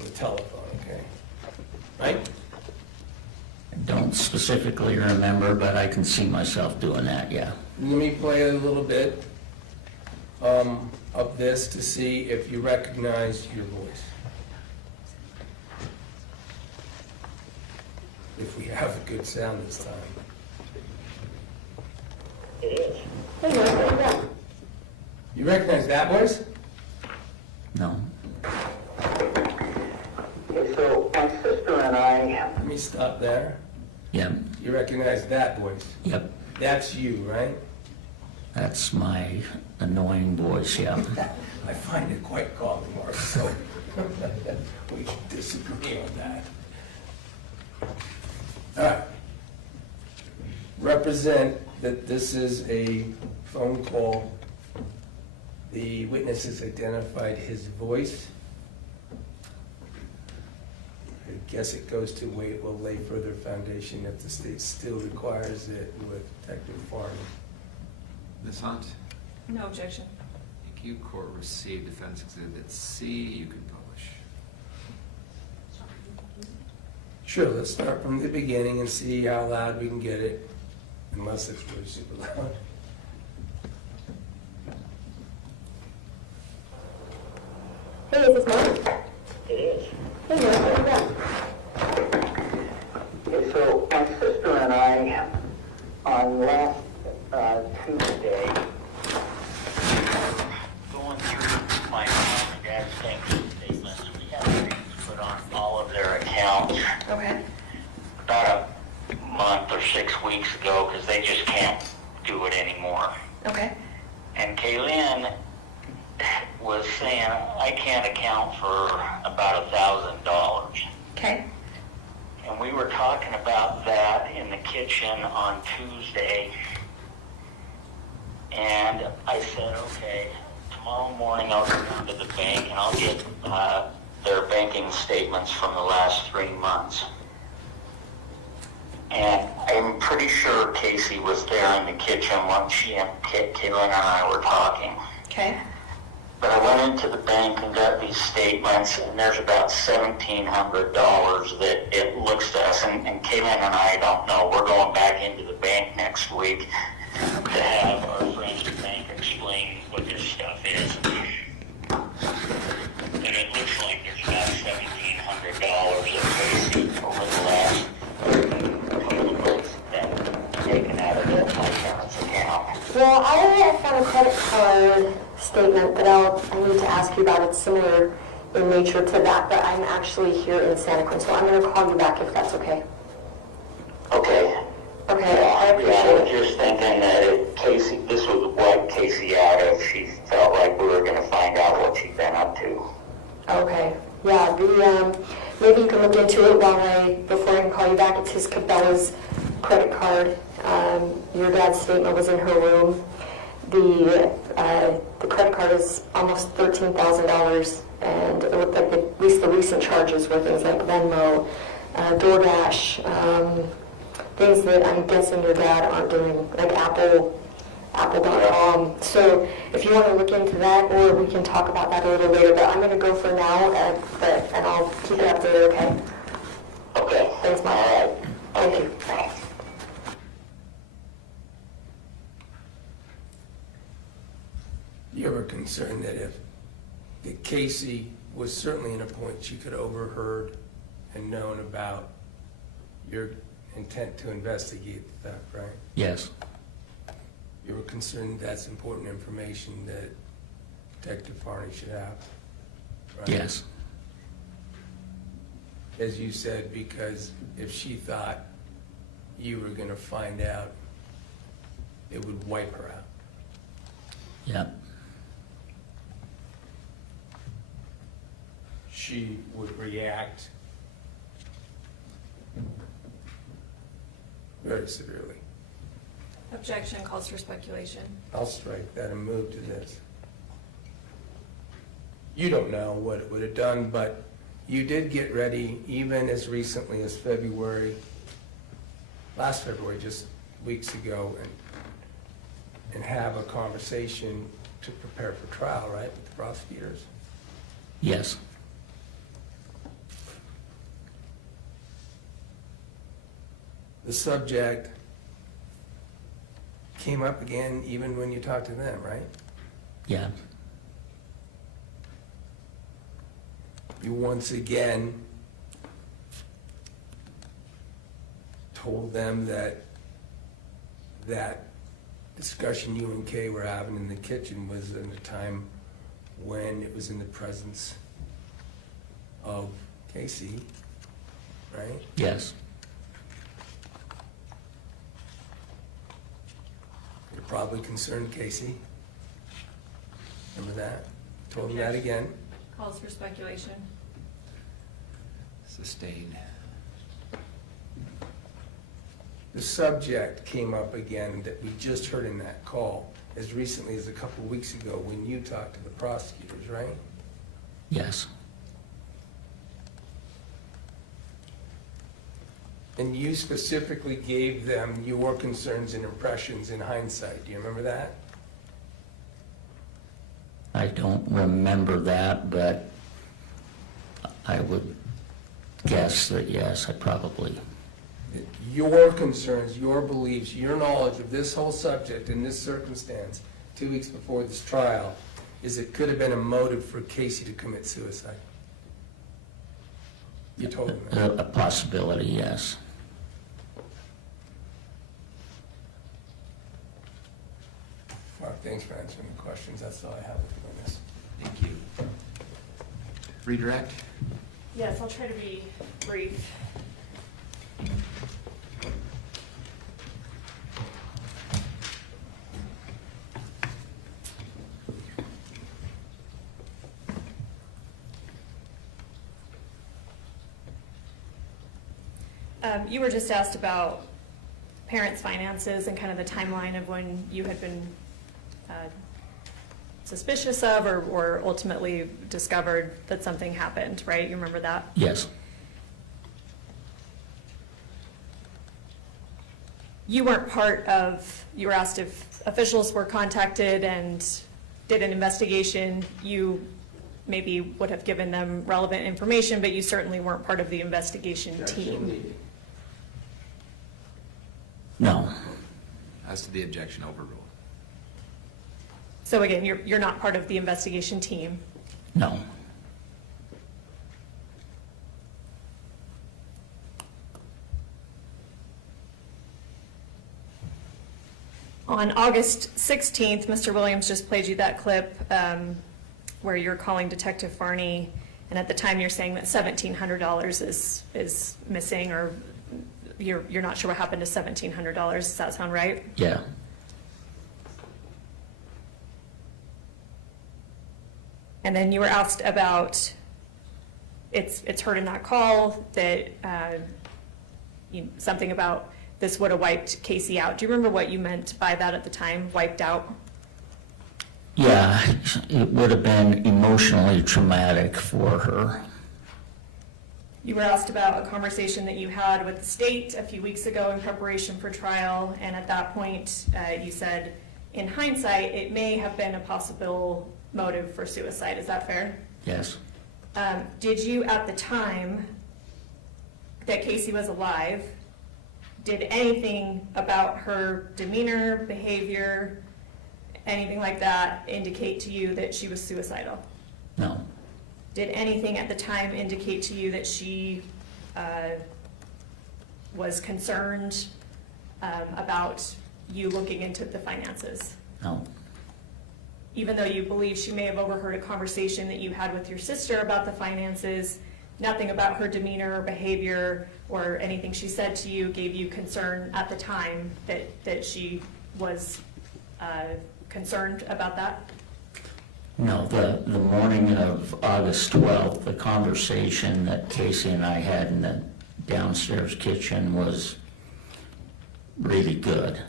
on the telephone, okay? Right? I don't specifically remember, but I can see myself doing that, yeah. Let me play a little bit of this to see if you recognize your voice. If we have a good sound this time. You recognize that voice? No? Okay, so my sister and I, Let me stop there. Yep, You recognize that voice? yep. That's you, right? That's my annoying voice, yeah. I find it quite calming, Mark, so we can disagree on that. All right. Represent that this is a phone call. The witness has identified his voice. I guess it goes to wait, will lay further foundation if the state still requires it with Detective Farney. Ms. Hunt? No objection. Thank you. Court received Defense Exhibit C. You can publish. Sure, let's start from the beginning and see how loud we can get it, unless it's really super loud. Hey, is this Mark? it is. Hey, Mark, what is that? Okay, so my sister and I, on last Tuesday, going through my mom and dad's banking statements, we had to put on all of their accounts Okay. about a month or 6 weeks ago because they just can't do it anymore. Okay. And Kaylin was saying, I can't account for about $1,000. Okay. And we were talking about that in the kitchen on Tuesday. And I said, okay, tomorrow morning I'll go down to the bank and I'll get their banking statements from the last 3 months. And I'm pretty sure Kacee was there in the kitchen when she and Kaylin and I were talking. Okay. But I went into the bank and got these statements, and there's about $1,700 that it looks to us, and Kaylin and I don't know. We're going back into the bank next week to have our friends at the bank explain what this stuff is. And it looks like there's about $1,700 of Kacee over the last couple of months that taken out of my parents' account. Well, I found a credit card statement that I need to ask you about. It's similar in nature to that, but I'm actually here in Santa Cruz, so I'm going to call you back if that's okay. Okay. Okay, I I appreciate was it. just thinking that if Kacee, this would wipe Kacee out if she felt like we were going to find out what she'd been up to. Okay, yeah, maybe you can look into it before I can call you back. It's his Cabela's credit card. Your dad's statement was in her room. The credit card is almost $13,000, and it looked like at least the recent charges were things like Venmo, DoorDash, things that I'm guessing your dad aren't doing, like Apple.com. So if you want to look into that, or we can talk about that a little later, but I'm going to go for now, and I'll keep it updated, okay? Okay. Thanks, Mike. All right. Thank you. Thanks. You ever concerned that Kacee was certainly in a point she could have overheard and known about your intent to investigate the theft, right? Yes, You were concerned that's important information that Detective Farney should have, right? yes, As you said, because if she thought you were gonna find out, it would wipe her out. yeah, She would react very severely. Objection calls for speculation. I'll strike that and move to this. You don't know what it would have done, but you did get ready even as recently as last February, just weeks ago, and have a conversation to prepare for trial, right, with the prosecutors? yes, The subject came up again even when you talked to them, right? yeah, You once again told them that discussion you and Kay were having in the kitchen was in a time when it was in the presence of Kacee, right? yes, You're probably concerned, Kacee. Remember that? Told him that again. Calls for speculation. Sustained. The subject came up again that we just heard in that call as recently as a couple of weeks ago when you talked to the prosecutors, right? yes, And you specifically gave them your concerns and impressions in hindsight. Do you remember that? I don't remember that, but I would guess that yes, I probably, Your concerns, your beliefs, your knowledge of this whole subject in this circumstance, 2 weeks before this trial, is it could have been a motive for Kacee to commit suicide. You told them that. a possibility, yes. Mark, thanks for answering the questions. That's all I have with you on this. Thank you. Redirect? Yes, I'll try to be brief. You were just asked about parents' finances and kind of the timeline of when you had been suspicious of or ultimately discovered that something happened, right? You remember that? Yes, You weren't part of, you were asked if officials were contacted and did an investigation. You maybe would have given them relevant information, but you certainly weren't part of the investigation team. no, As to the objection, overruled. So again, you're not part of the investigation team. no, On August 16th, Mr. Williams just played you that clip where you're calling Detective Farney, and at the time you're saying that $1,700 is missing, or you're not sure what happened to $1,700. Does that sound right? yeah, And then you were asked about, it's heard in that call that something about this would have wiped Kacee out. Do you remember what you meant by that at the time, wiped out? yeah, it would have been emotionally traumatic for her. You were asked about a conversation that you had with the state a few weeks ago in preparation for trial, and at that point, you said, in hindsight, it may have been a possible motive for suicide. Is that fair? Yes. Did you, at the time that Kacee was alive, did anything about her demeanor, behavior, anything like that indicate to you that she was suicidal? No. Did anything at the time indicate to you that she was concerned about you looking into the finances? No. Even though you believe she may have overheard a conversation that you had with your sister about the finances, nothing about her demeanor or behavior or anything she said to you gave you concern at the time that she was concerned about that? No, the morning of August 12th, the conversation that Kacee and I had in the downstairs kitchen was really good.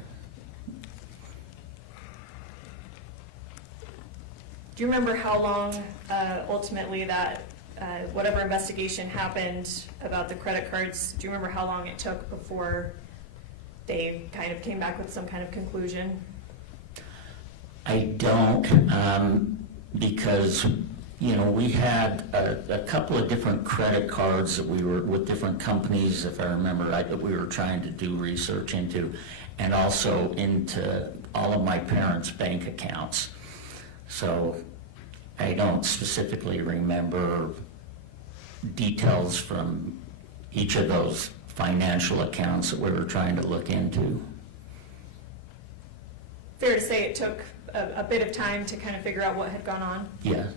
Do you remember how long ultimately that, whatever investigation happened about the credit cards, do you remember how long it took before they kind of came back with some kind of conclusion? I don't, because, you know, we had a couple of different credit cards that we were, with different companies, if I remember right, that we were trying to do research into, and also into all of my parents' bank accounts. So I don't specifically remember details from each of those financial accounts that we were trying to look into. Fair to say it took a bit of time to kind of figure out what had gone on? Yeah.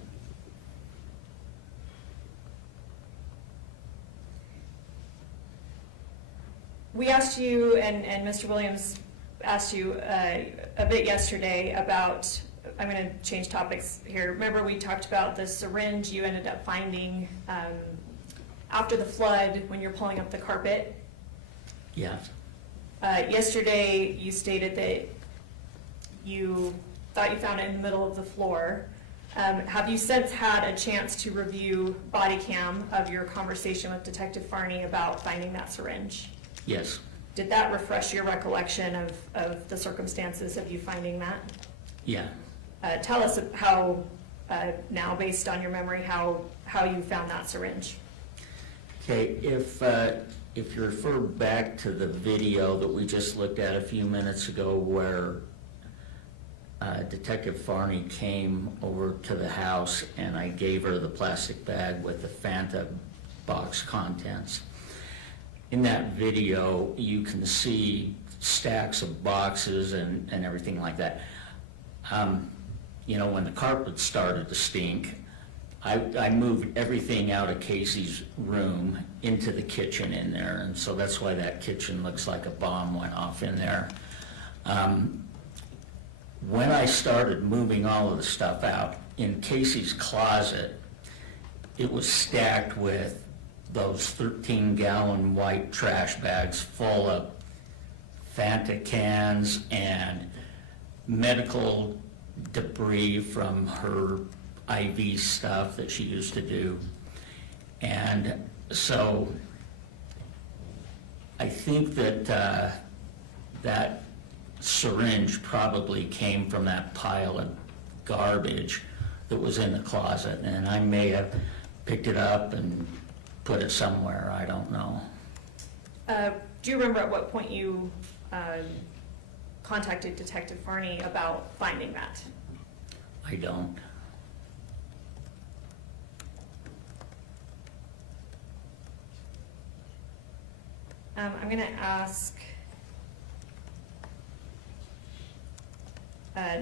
We asked you, and Mr. Williams asked you a bit yesterday about, I'm going to change topics here. Remember we talked about the syringe you ended up finding after the flood when you're pulling up the carpet? Yeah. Yesterday you stated that you thought you found it in the middle of the floor. Have you since had a chance to review body cam of your conversation with Detective Farney about finding that syringe? Yes. Did that refresh your recollection of the circumstances of you finding that? Yeah. Tell us how, now based on your memory, how you found that syringe. Okay, if you refer back to the video that we just looked at a few minutes ago where Detective Farney came over to the house and I gave her the plastic bag with the Fanta box contents. In that video, you can see stacks of boxes and everything like that. You know, when the carpet started to stink, I moved everything out of Kacee's room into the kitchen in there, and so that's why that kitchen looks like a bomb went off in there. When I started moving all of the stuff out, in Kacee's closet, it was stacked with those 13-gallon white trash bags full of Fanta cans and medical debris from her IV stuff that she used to do. And so I think that that syringe probably came from that pile of garbage that was in the closet, and I may have picked it up and put it somewhere, I don't know. Do you remember at what point you contacted Detective Farney about finding that? I don't. I'm going to ask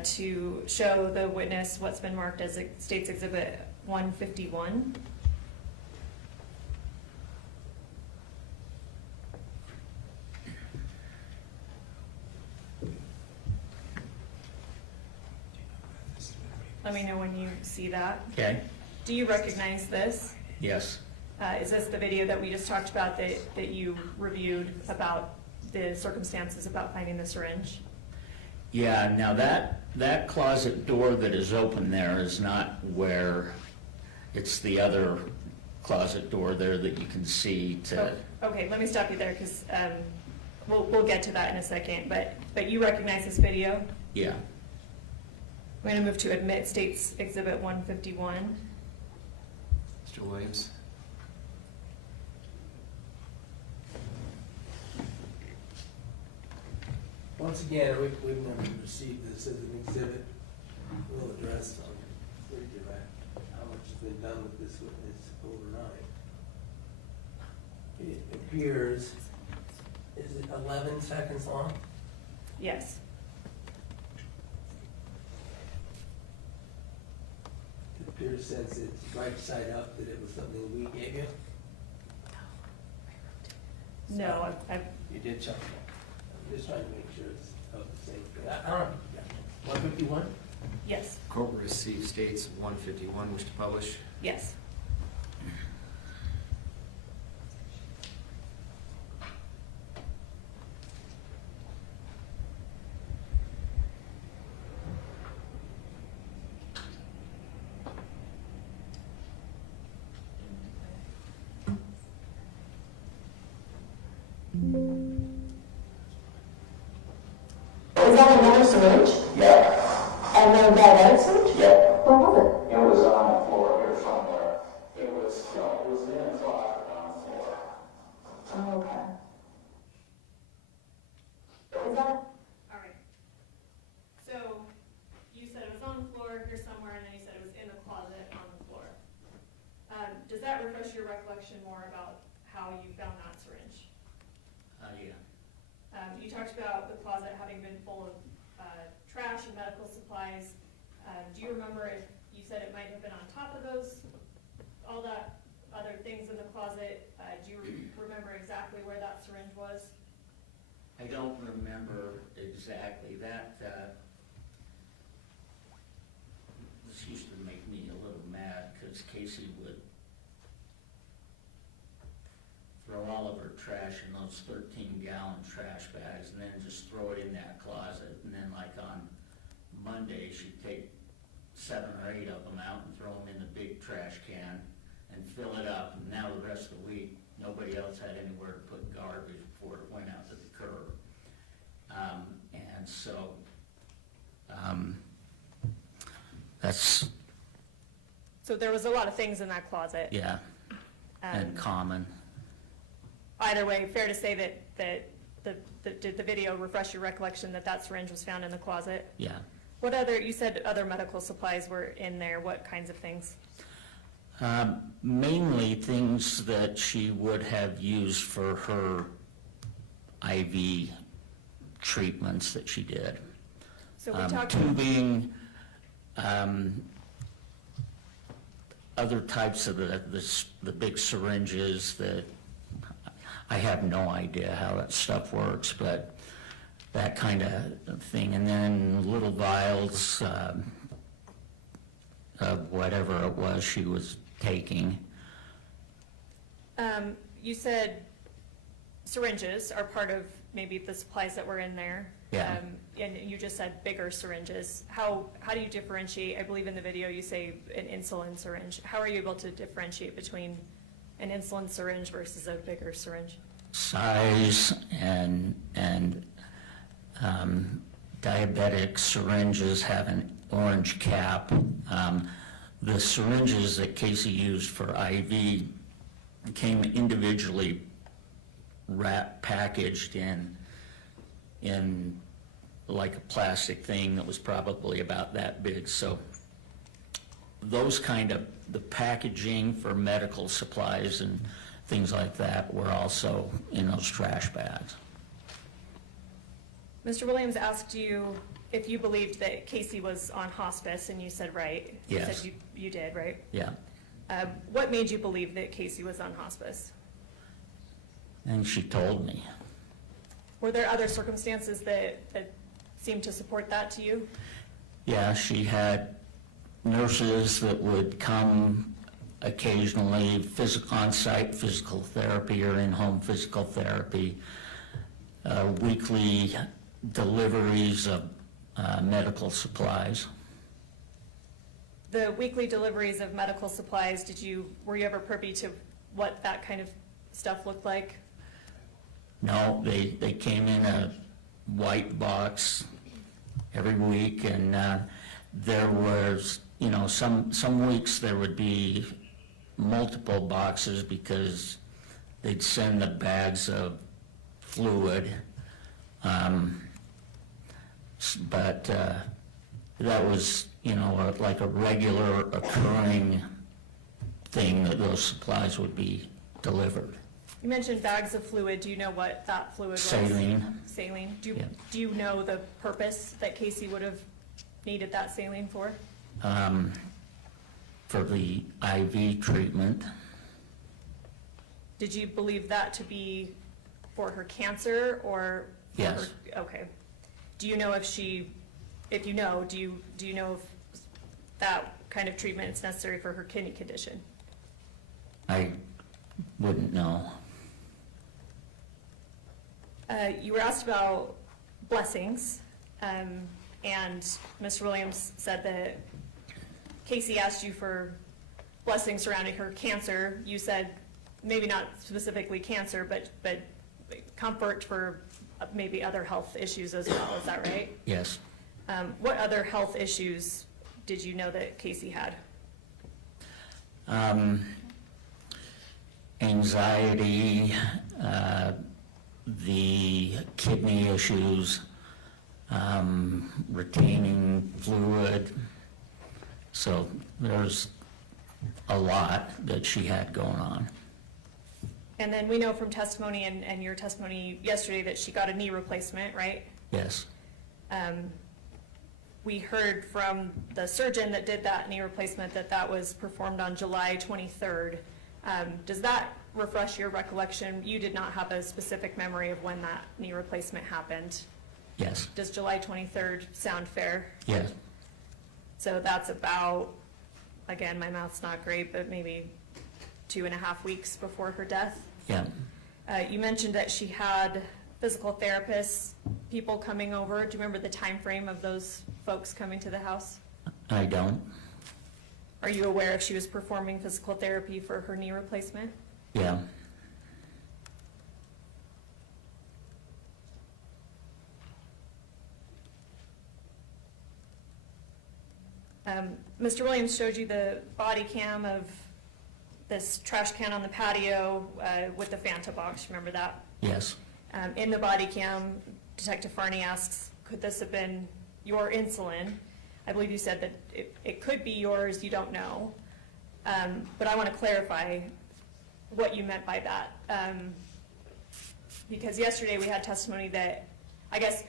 to show the witness what's been marked as State's Exhibit 151. Let me know when you see that. Okay? Do you recognize this? Yes. Is this the video that we just talked about that you reviewed about the circumstances about finding the syringe? Yeah, now that closet door that is open there is not where, it's the other closet door there that you can see to, Okay, let me stop you there, because we'll get to that in a second, but you recognize this video? yeah. I'm going to move to admit States Exhibit 151. Mr. Williams? Once again, we've never received this as an exhibit. We'll address how much has been done with this witness overnight. It appears, is it 11 seconds long? Yes. It appears, since it's right side up, that it was something we gave you? No, I've You did check it. I'm just trying to make sure it's of the same thing. I don't know. 151? yes, Court received states 151, wish to publish. yes. Is that another syringe? Yeah, And then diabetic syringe? yeah. Where was it? It was on the floor here somewhere. It was in a closet on the floor. Oh, okay. Is that, All right. So you said it was on the floor here somewhere, and then you said it was in the closet on the floor. Does that refresh your recollection more about how you found that syringe? Yeah. You talked about the closet having been full of trash and medical supplies. Do you remember if you said it might have been on top of those, all that other things in the closet? Do you remember exactly where that syringe was? I don't remember exactly that. This used to make me a little mad because Kacee would throw all of her trash in those 13-gallon trash bags and then just throw it in that closet. And then like on Monday, she'd take 7 or 8 of them out and throw them in the big trash can and fill it up. And now the rest of the week, nobody else had anywhere to put garbage before it went out to the curb. And so that's, So there was a lot of things in that closet. yeah, and common. Either way, fair to say that did the video refresh your recollection that that syringe was found in the closet? Yeah. What other, you said other medical supplies were in there. What kinds of things? Mainly things that she would have used for her IV treatments that she did. So we talked. Tubing, other types of the big syringes that, I have no idea how that stuff works, but that kind of thing. And then little vials of whatever it was she was taking. You said syringes are part of maybe the supplies that were in there. Yeah. And you just said bigger syringes. How do you differentiate? I believe in the video you say an insulin syringe. How are you able to differentiate between an insulin syringe versus a bigger syringe? Size and diabetic syringes have an orange cap. The syringes that Kacee used for IV came individually packaged in like a plastic thing that was probably about that big. So those kind of, the packaging for medical supplies and things like that were also in those trash bags. Mr. Williams asked you if you believed that Kacee was on hospice, and you said right. Yes. You said you did, right? Yeah. What made you believe that Kacee was on hospice? And she told me. Were there other circumstances that seemed to support that to you? Yeah, she had nurses that would come occasionally, on-site physical therapy or in-home physical therapy, weekly deliveries of medical supplies. The weekly deliveries of medical supplies, were you ever privy to what that kind of stuff looked like? No, they came in a white box every week, and there was, some weeks there would be multiple boxes because they'd send the bags of fluid. But that was, like a regular occurring thing that those supplies would be delivered. You mentioned bags of fluid. Do you know what that fluid was? Saline. Saline. Yeah. Do you know the purpose that Kacee would have needed that saline for? For the IV treatment. Did you believe that to be for her cancer or? For Yes. her, okay. Do you know if you know, do you know if that kind of treatment is necessary for her kidney condition? I wouldn't know. You were asked about blessings, and Mr. Williams said that Kacee asked you for blessings surrounding her cancer. You said maybe not specifically cancer, but comfort for maybe other health issues as well. Is that right? Yes. What other health issues did you know that Kacee had? Anxiety, the kidney issues, retaining fluid. So there's a lot that she had going on. And then we know from testimony and your testimony yesterday that she got a knee replacement, right? Yes. We heard from the surgeon that did that knee replacement that was performed on July 23rd. Does that refresh your recollection? You did not have a specific memory of when that knee replacement happened. Yes. Does July 23rd sound fair? Yes. So that's about, again, my math's not great, but maybe 2.5 weeks before her death. Yeah. You mentioned that she had physical therapists, people coming over. Do you remember the time frame of those folks coming to the house? I don't. Are you aware if she was performing physical therapy for her knee replacement? Yeah. Mr. Williams showed you the body cam of this trash can on the patio with the Fanta box. Remember that? Yes. In the body cam, Detective Farney asks, could this have been your insulin? I believe you said that it could be yours, you don't know. But I want to clarify what you meant by that. Because yesterday we had testimony that, I guess,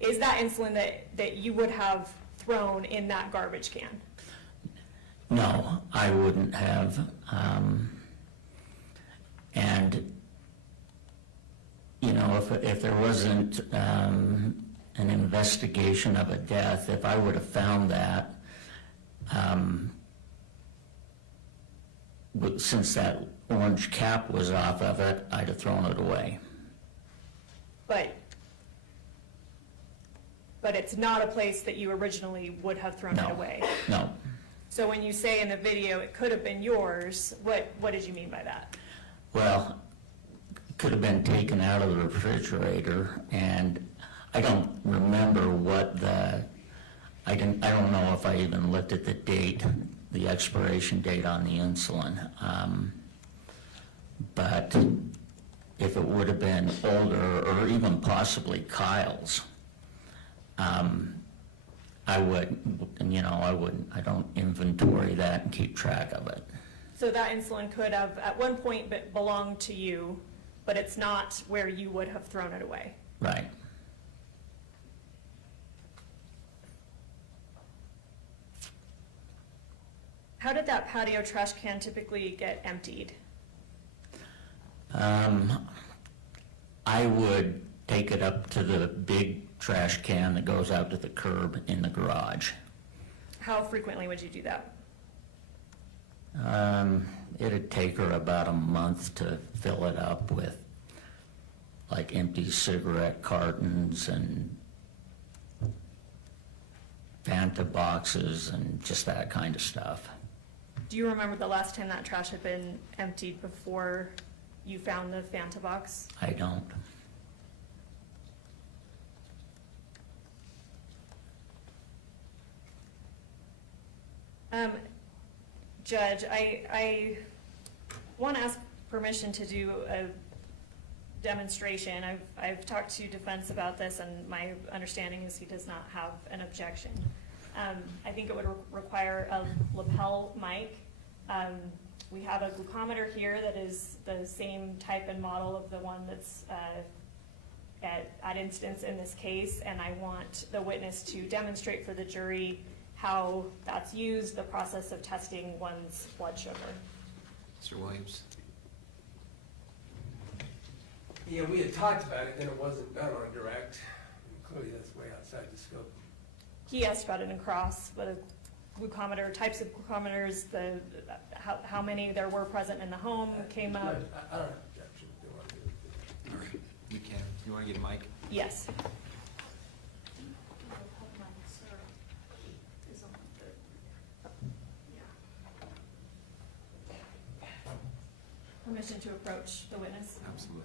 is that insulin that you would have thrown in that garbage can? No, I wouldn't have. And, if there wasn't an investigation of a death, if I would have found that, since that orange cap was off of it, I'd have thrown it away. But it's not a place that you originally would have thrown it No. away. No. So when you say in the video it could have been yours, what did you mean by that? Well, it could have been taken out of the refrigerator, and I don't remember I don't know if I even looked at the date, the expiration date on the insulin. But if it would have been older, or even possibly Kyle's, I I don't inventory that and keep track of it. So that insulin could have at one point belonged to you, but it's not where you would have thrown it away. Right. How did that patio trash can typically get emptied? I would take it up to the big trash can that goes out to the curb in the garage. How frequently would you do that? It'd take her about a month to fill it up with like empty cigarette cartons and Fanta Fanta boxes and just that kind of stuff. Do you remember the last time that trash had been emptied before you found the Fanta box? I don't. Judge, I want to ask permission to do a demonstration. I've talked to defense about this, and my understanding is he does not have an objection. I think it would require a lapel mic. We have a glucometer here that is the same type and model of the one that's at instance in this case, and I want the witness to demonstrate for the jury how that's used, the process of testing one's blood sugar. Mr. Williams? Yeah, we had talked about it, then it wasn't done on direct. Clearly, that's way outside the scope. He asked about it in cross, but a glucometer, types of glucometers, how many there were present in the home came up. I don't have objection. They want to do it. All right, you can. You want to get a mic? Yes. Permission to approach the witness. Absolutely.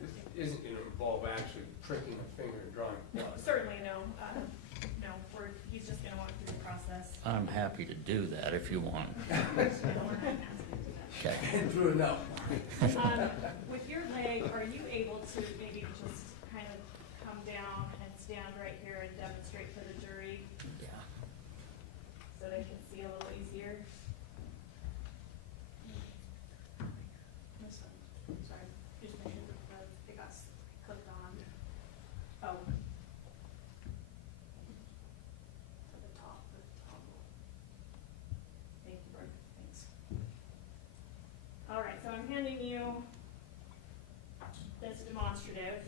This isn't going to involve actually pricking a finger and drawing blood. Certainly no, he's just gonna walk through the process. I'm happy to do that if you want. Okay. True enough. With your leg, are you able to maybe just kind of come down and stand right here and demonstrate for the jury Yeah. so they can see a little easier? Sorry, just make sure that it got clicked on Oh, to the top, the toggle. thank you, Brooke, thanks. All right, so I'm handing you this demonstrative.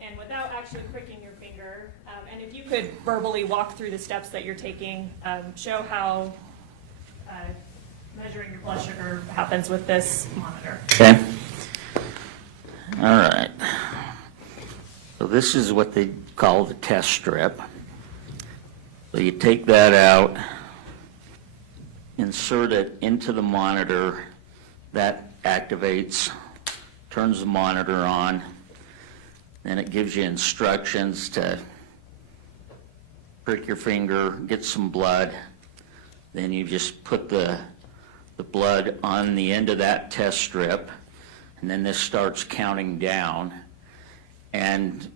And without actually pricking your finger, and if you could verbally walk through the steps that you're taking, show how measuring your blood sugar happens with this monitor. Okay. All right. So this is what they call the test strip. So you take that out, insert it into the monitor, that activates, turns the monitor on, then it gives you instructions to prick your finger, get some blood, then you just put the blood on the end of that test strip, and then this starts counting down. And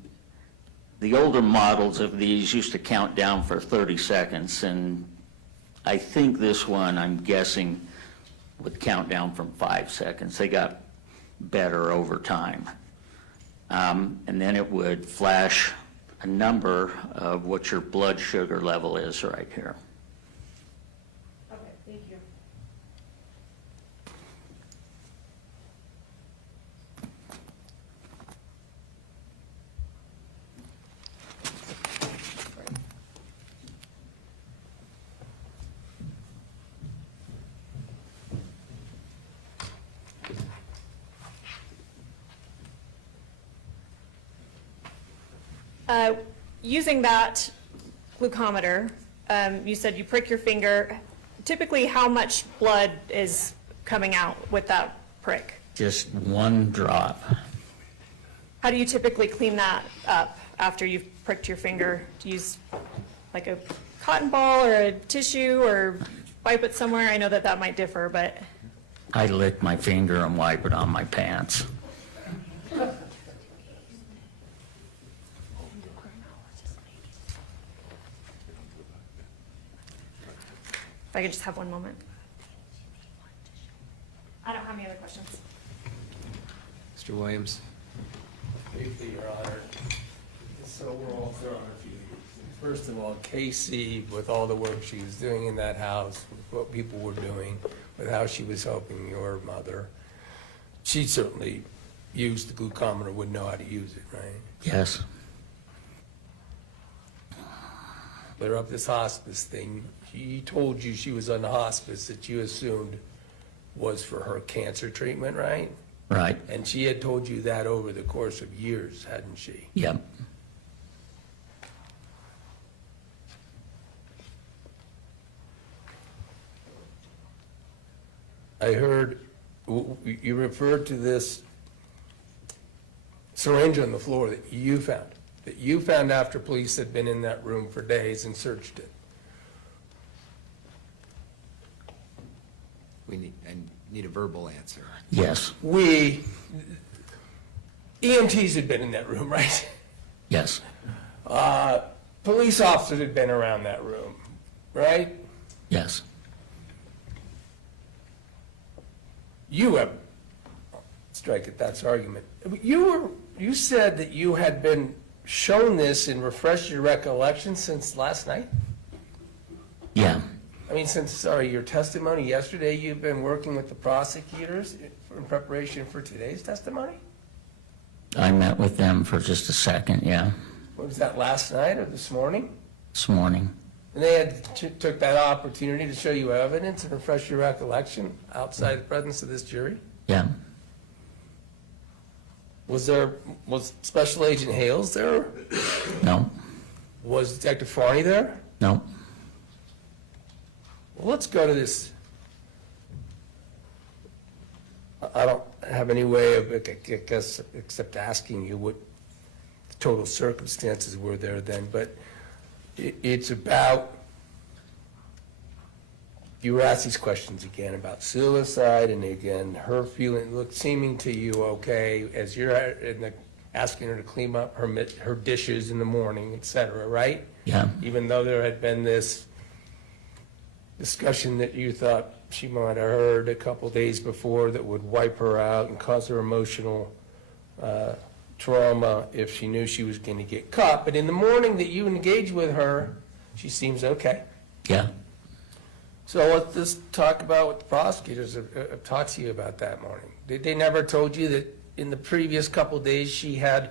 the older models of these used to count down for 30 seconds, and I think this one, I'm guessing, would count down from 5 seconds. They got better over time. And then it would flash a number of what your blood sugar level is right here. Okay, thank you. Using that glucometer, you said you prick your finger. Typically, how much blood is coming out with that prick? Just one drop. How do you typically clean that up after you've pricked your finger? Do you use like a cotton ball or a tissue or wipe it somewhere? I know that that might differ, but I lick my finger and wipe it on my pants. if I could just have one moment. I don't have any other questions. Mr. Williams? Briefly, Your Honor. So we're all thrown a few. First of all, Kacee, with all the work she was doing in that house, with what people were doing, with how she was helping your mother, she certainly used the glucometer, would know how to use it, right? Yes. Clear up this hospice thing. She told you she was on the hospice that you assumed was for her cancer treatment, right? Right, And she had told you that over the course of years, hadn't she? yep. I heard, you referred to this syringe on the floor that you found after police had been in that room for days and searched it. I need a verbal answer. Yes, EMTs had been in that room, right? yes, Police officers had been around that room, right? yes. You have, strike it, that's argument. You said that you had been shown this and refreshed your recollection since last night? Yeah, I mean, since, your testimony yesterday, you've been working with the prosecutors in preparation for today's testimony? I met with them for just a second, yeah, What was that, last night or this morning? this morning. And they took that opportunity to show you evidence and refresh your recollection outside the presence of this jury? Yeah, Was Special Agent Hales there? no, Was Detective Farney there? no, Well, let's go to this. I don't have any way of, I guess, except asking you what the total circumstances were there then, but it's about, you were asked these questions again about suicide, and again, her seeming to you okay, as you're asking her to clean up her dishes in the morning, et cetera, right? yeah, Even though there had been this discussion that you thought she might have heard a couple days before that would wipe her out and cause her emotional trauma if she knew she was going to get caught. But in the morning that you engage with her, she seems okay. yeah. So let's just talk about what the prosecutors have talked to you about that morning. They never told you that in the previous couple days she had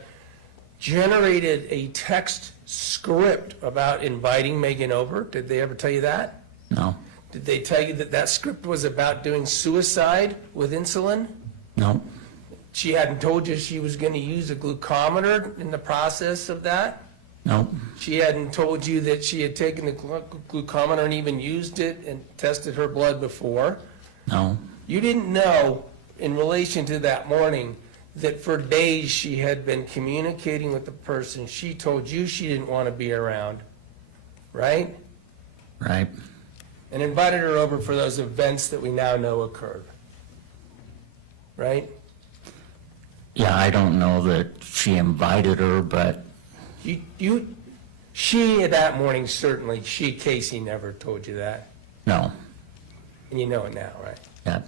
generated a text script about inviting Megan over? Did they ever tell you that? No, Did they tell you that that script was about doing suicide with insulin? no, She hadn't told you she was going to use a glucometer in the process of that? no, She hadn't told you that she had taken the glucometer and even used it and tested her blood before? no, You didn't know, in relation to that morning, that for days she had been communicating with the person she told you she didn't want to be around, right? right, And invited her over for those events that we now know occurred, right? yeah, I don't know that she invited her, but She, that morning, certainly, Kacee never told you that, no, and you know it now, right? yeah,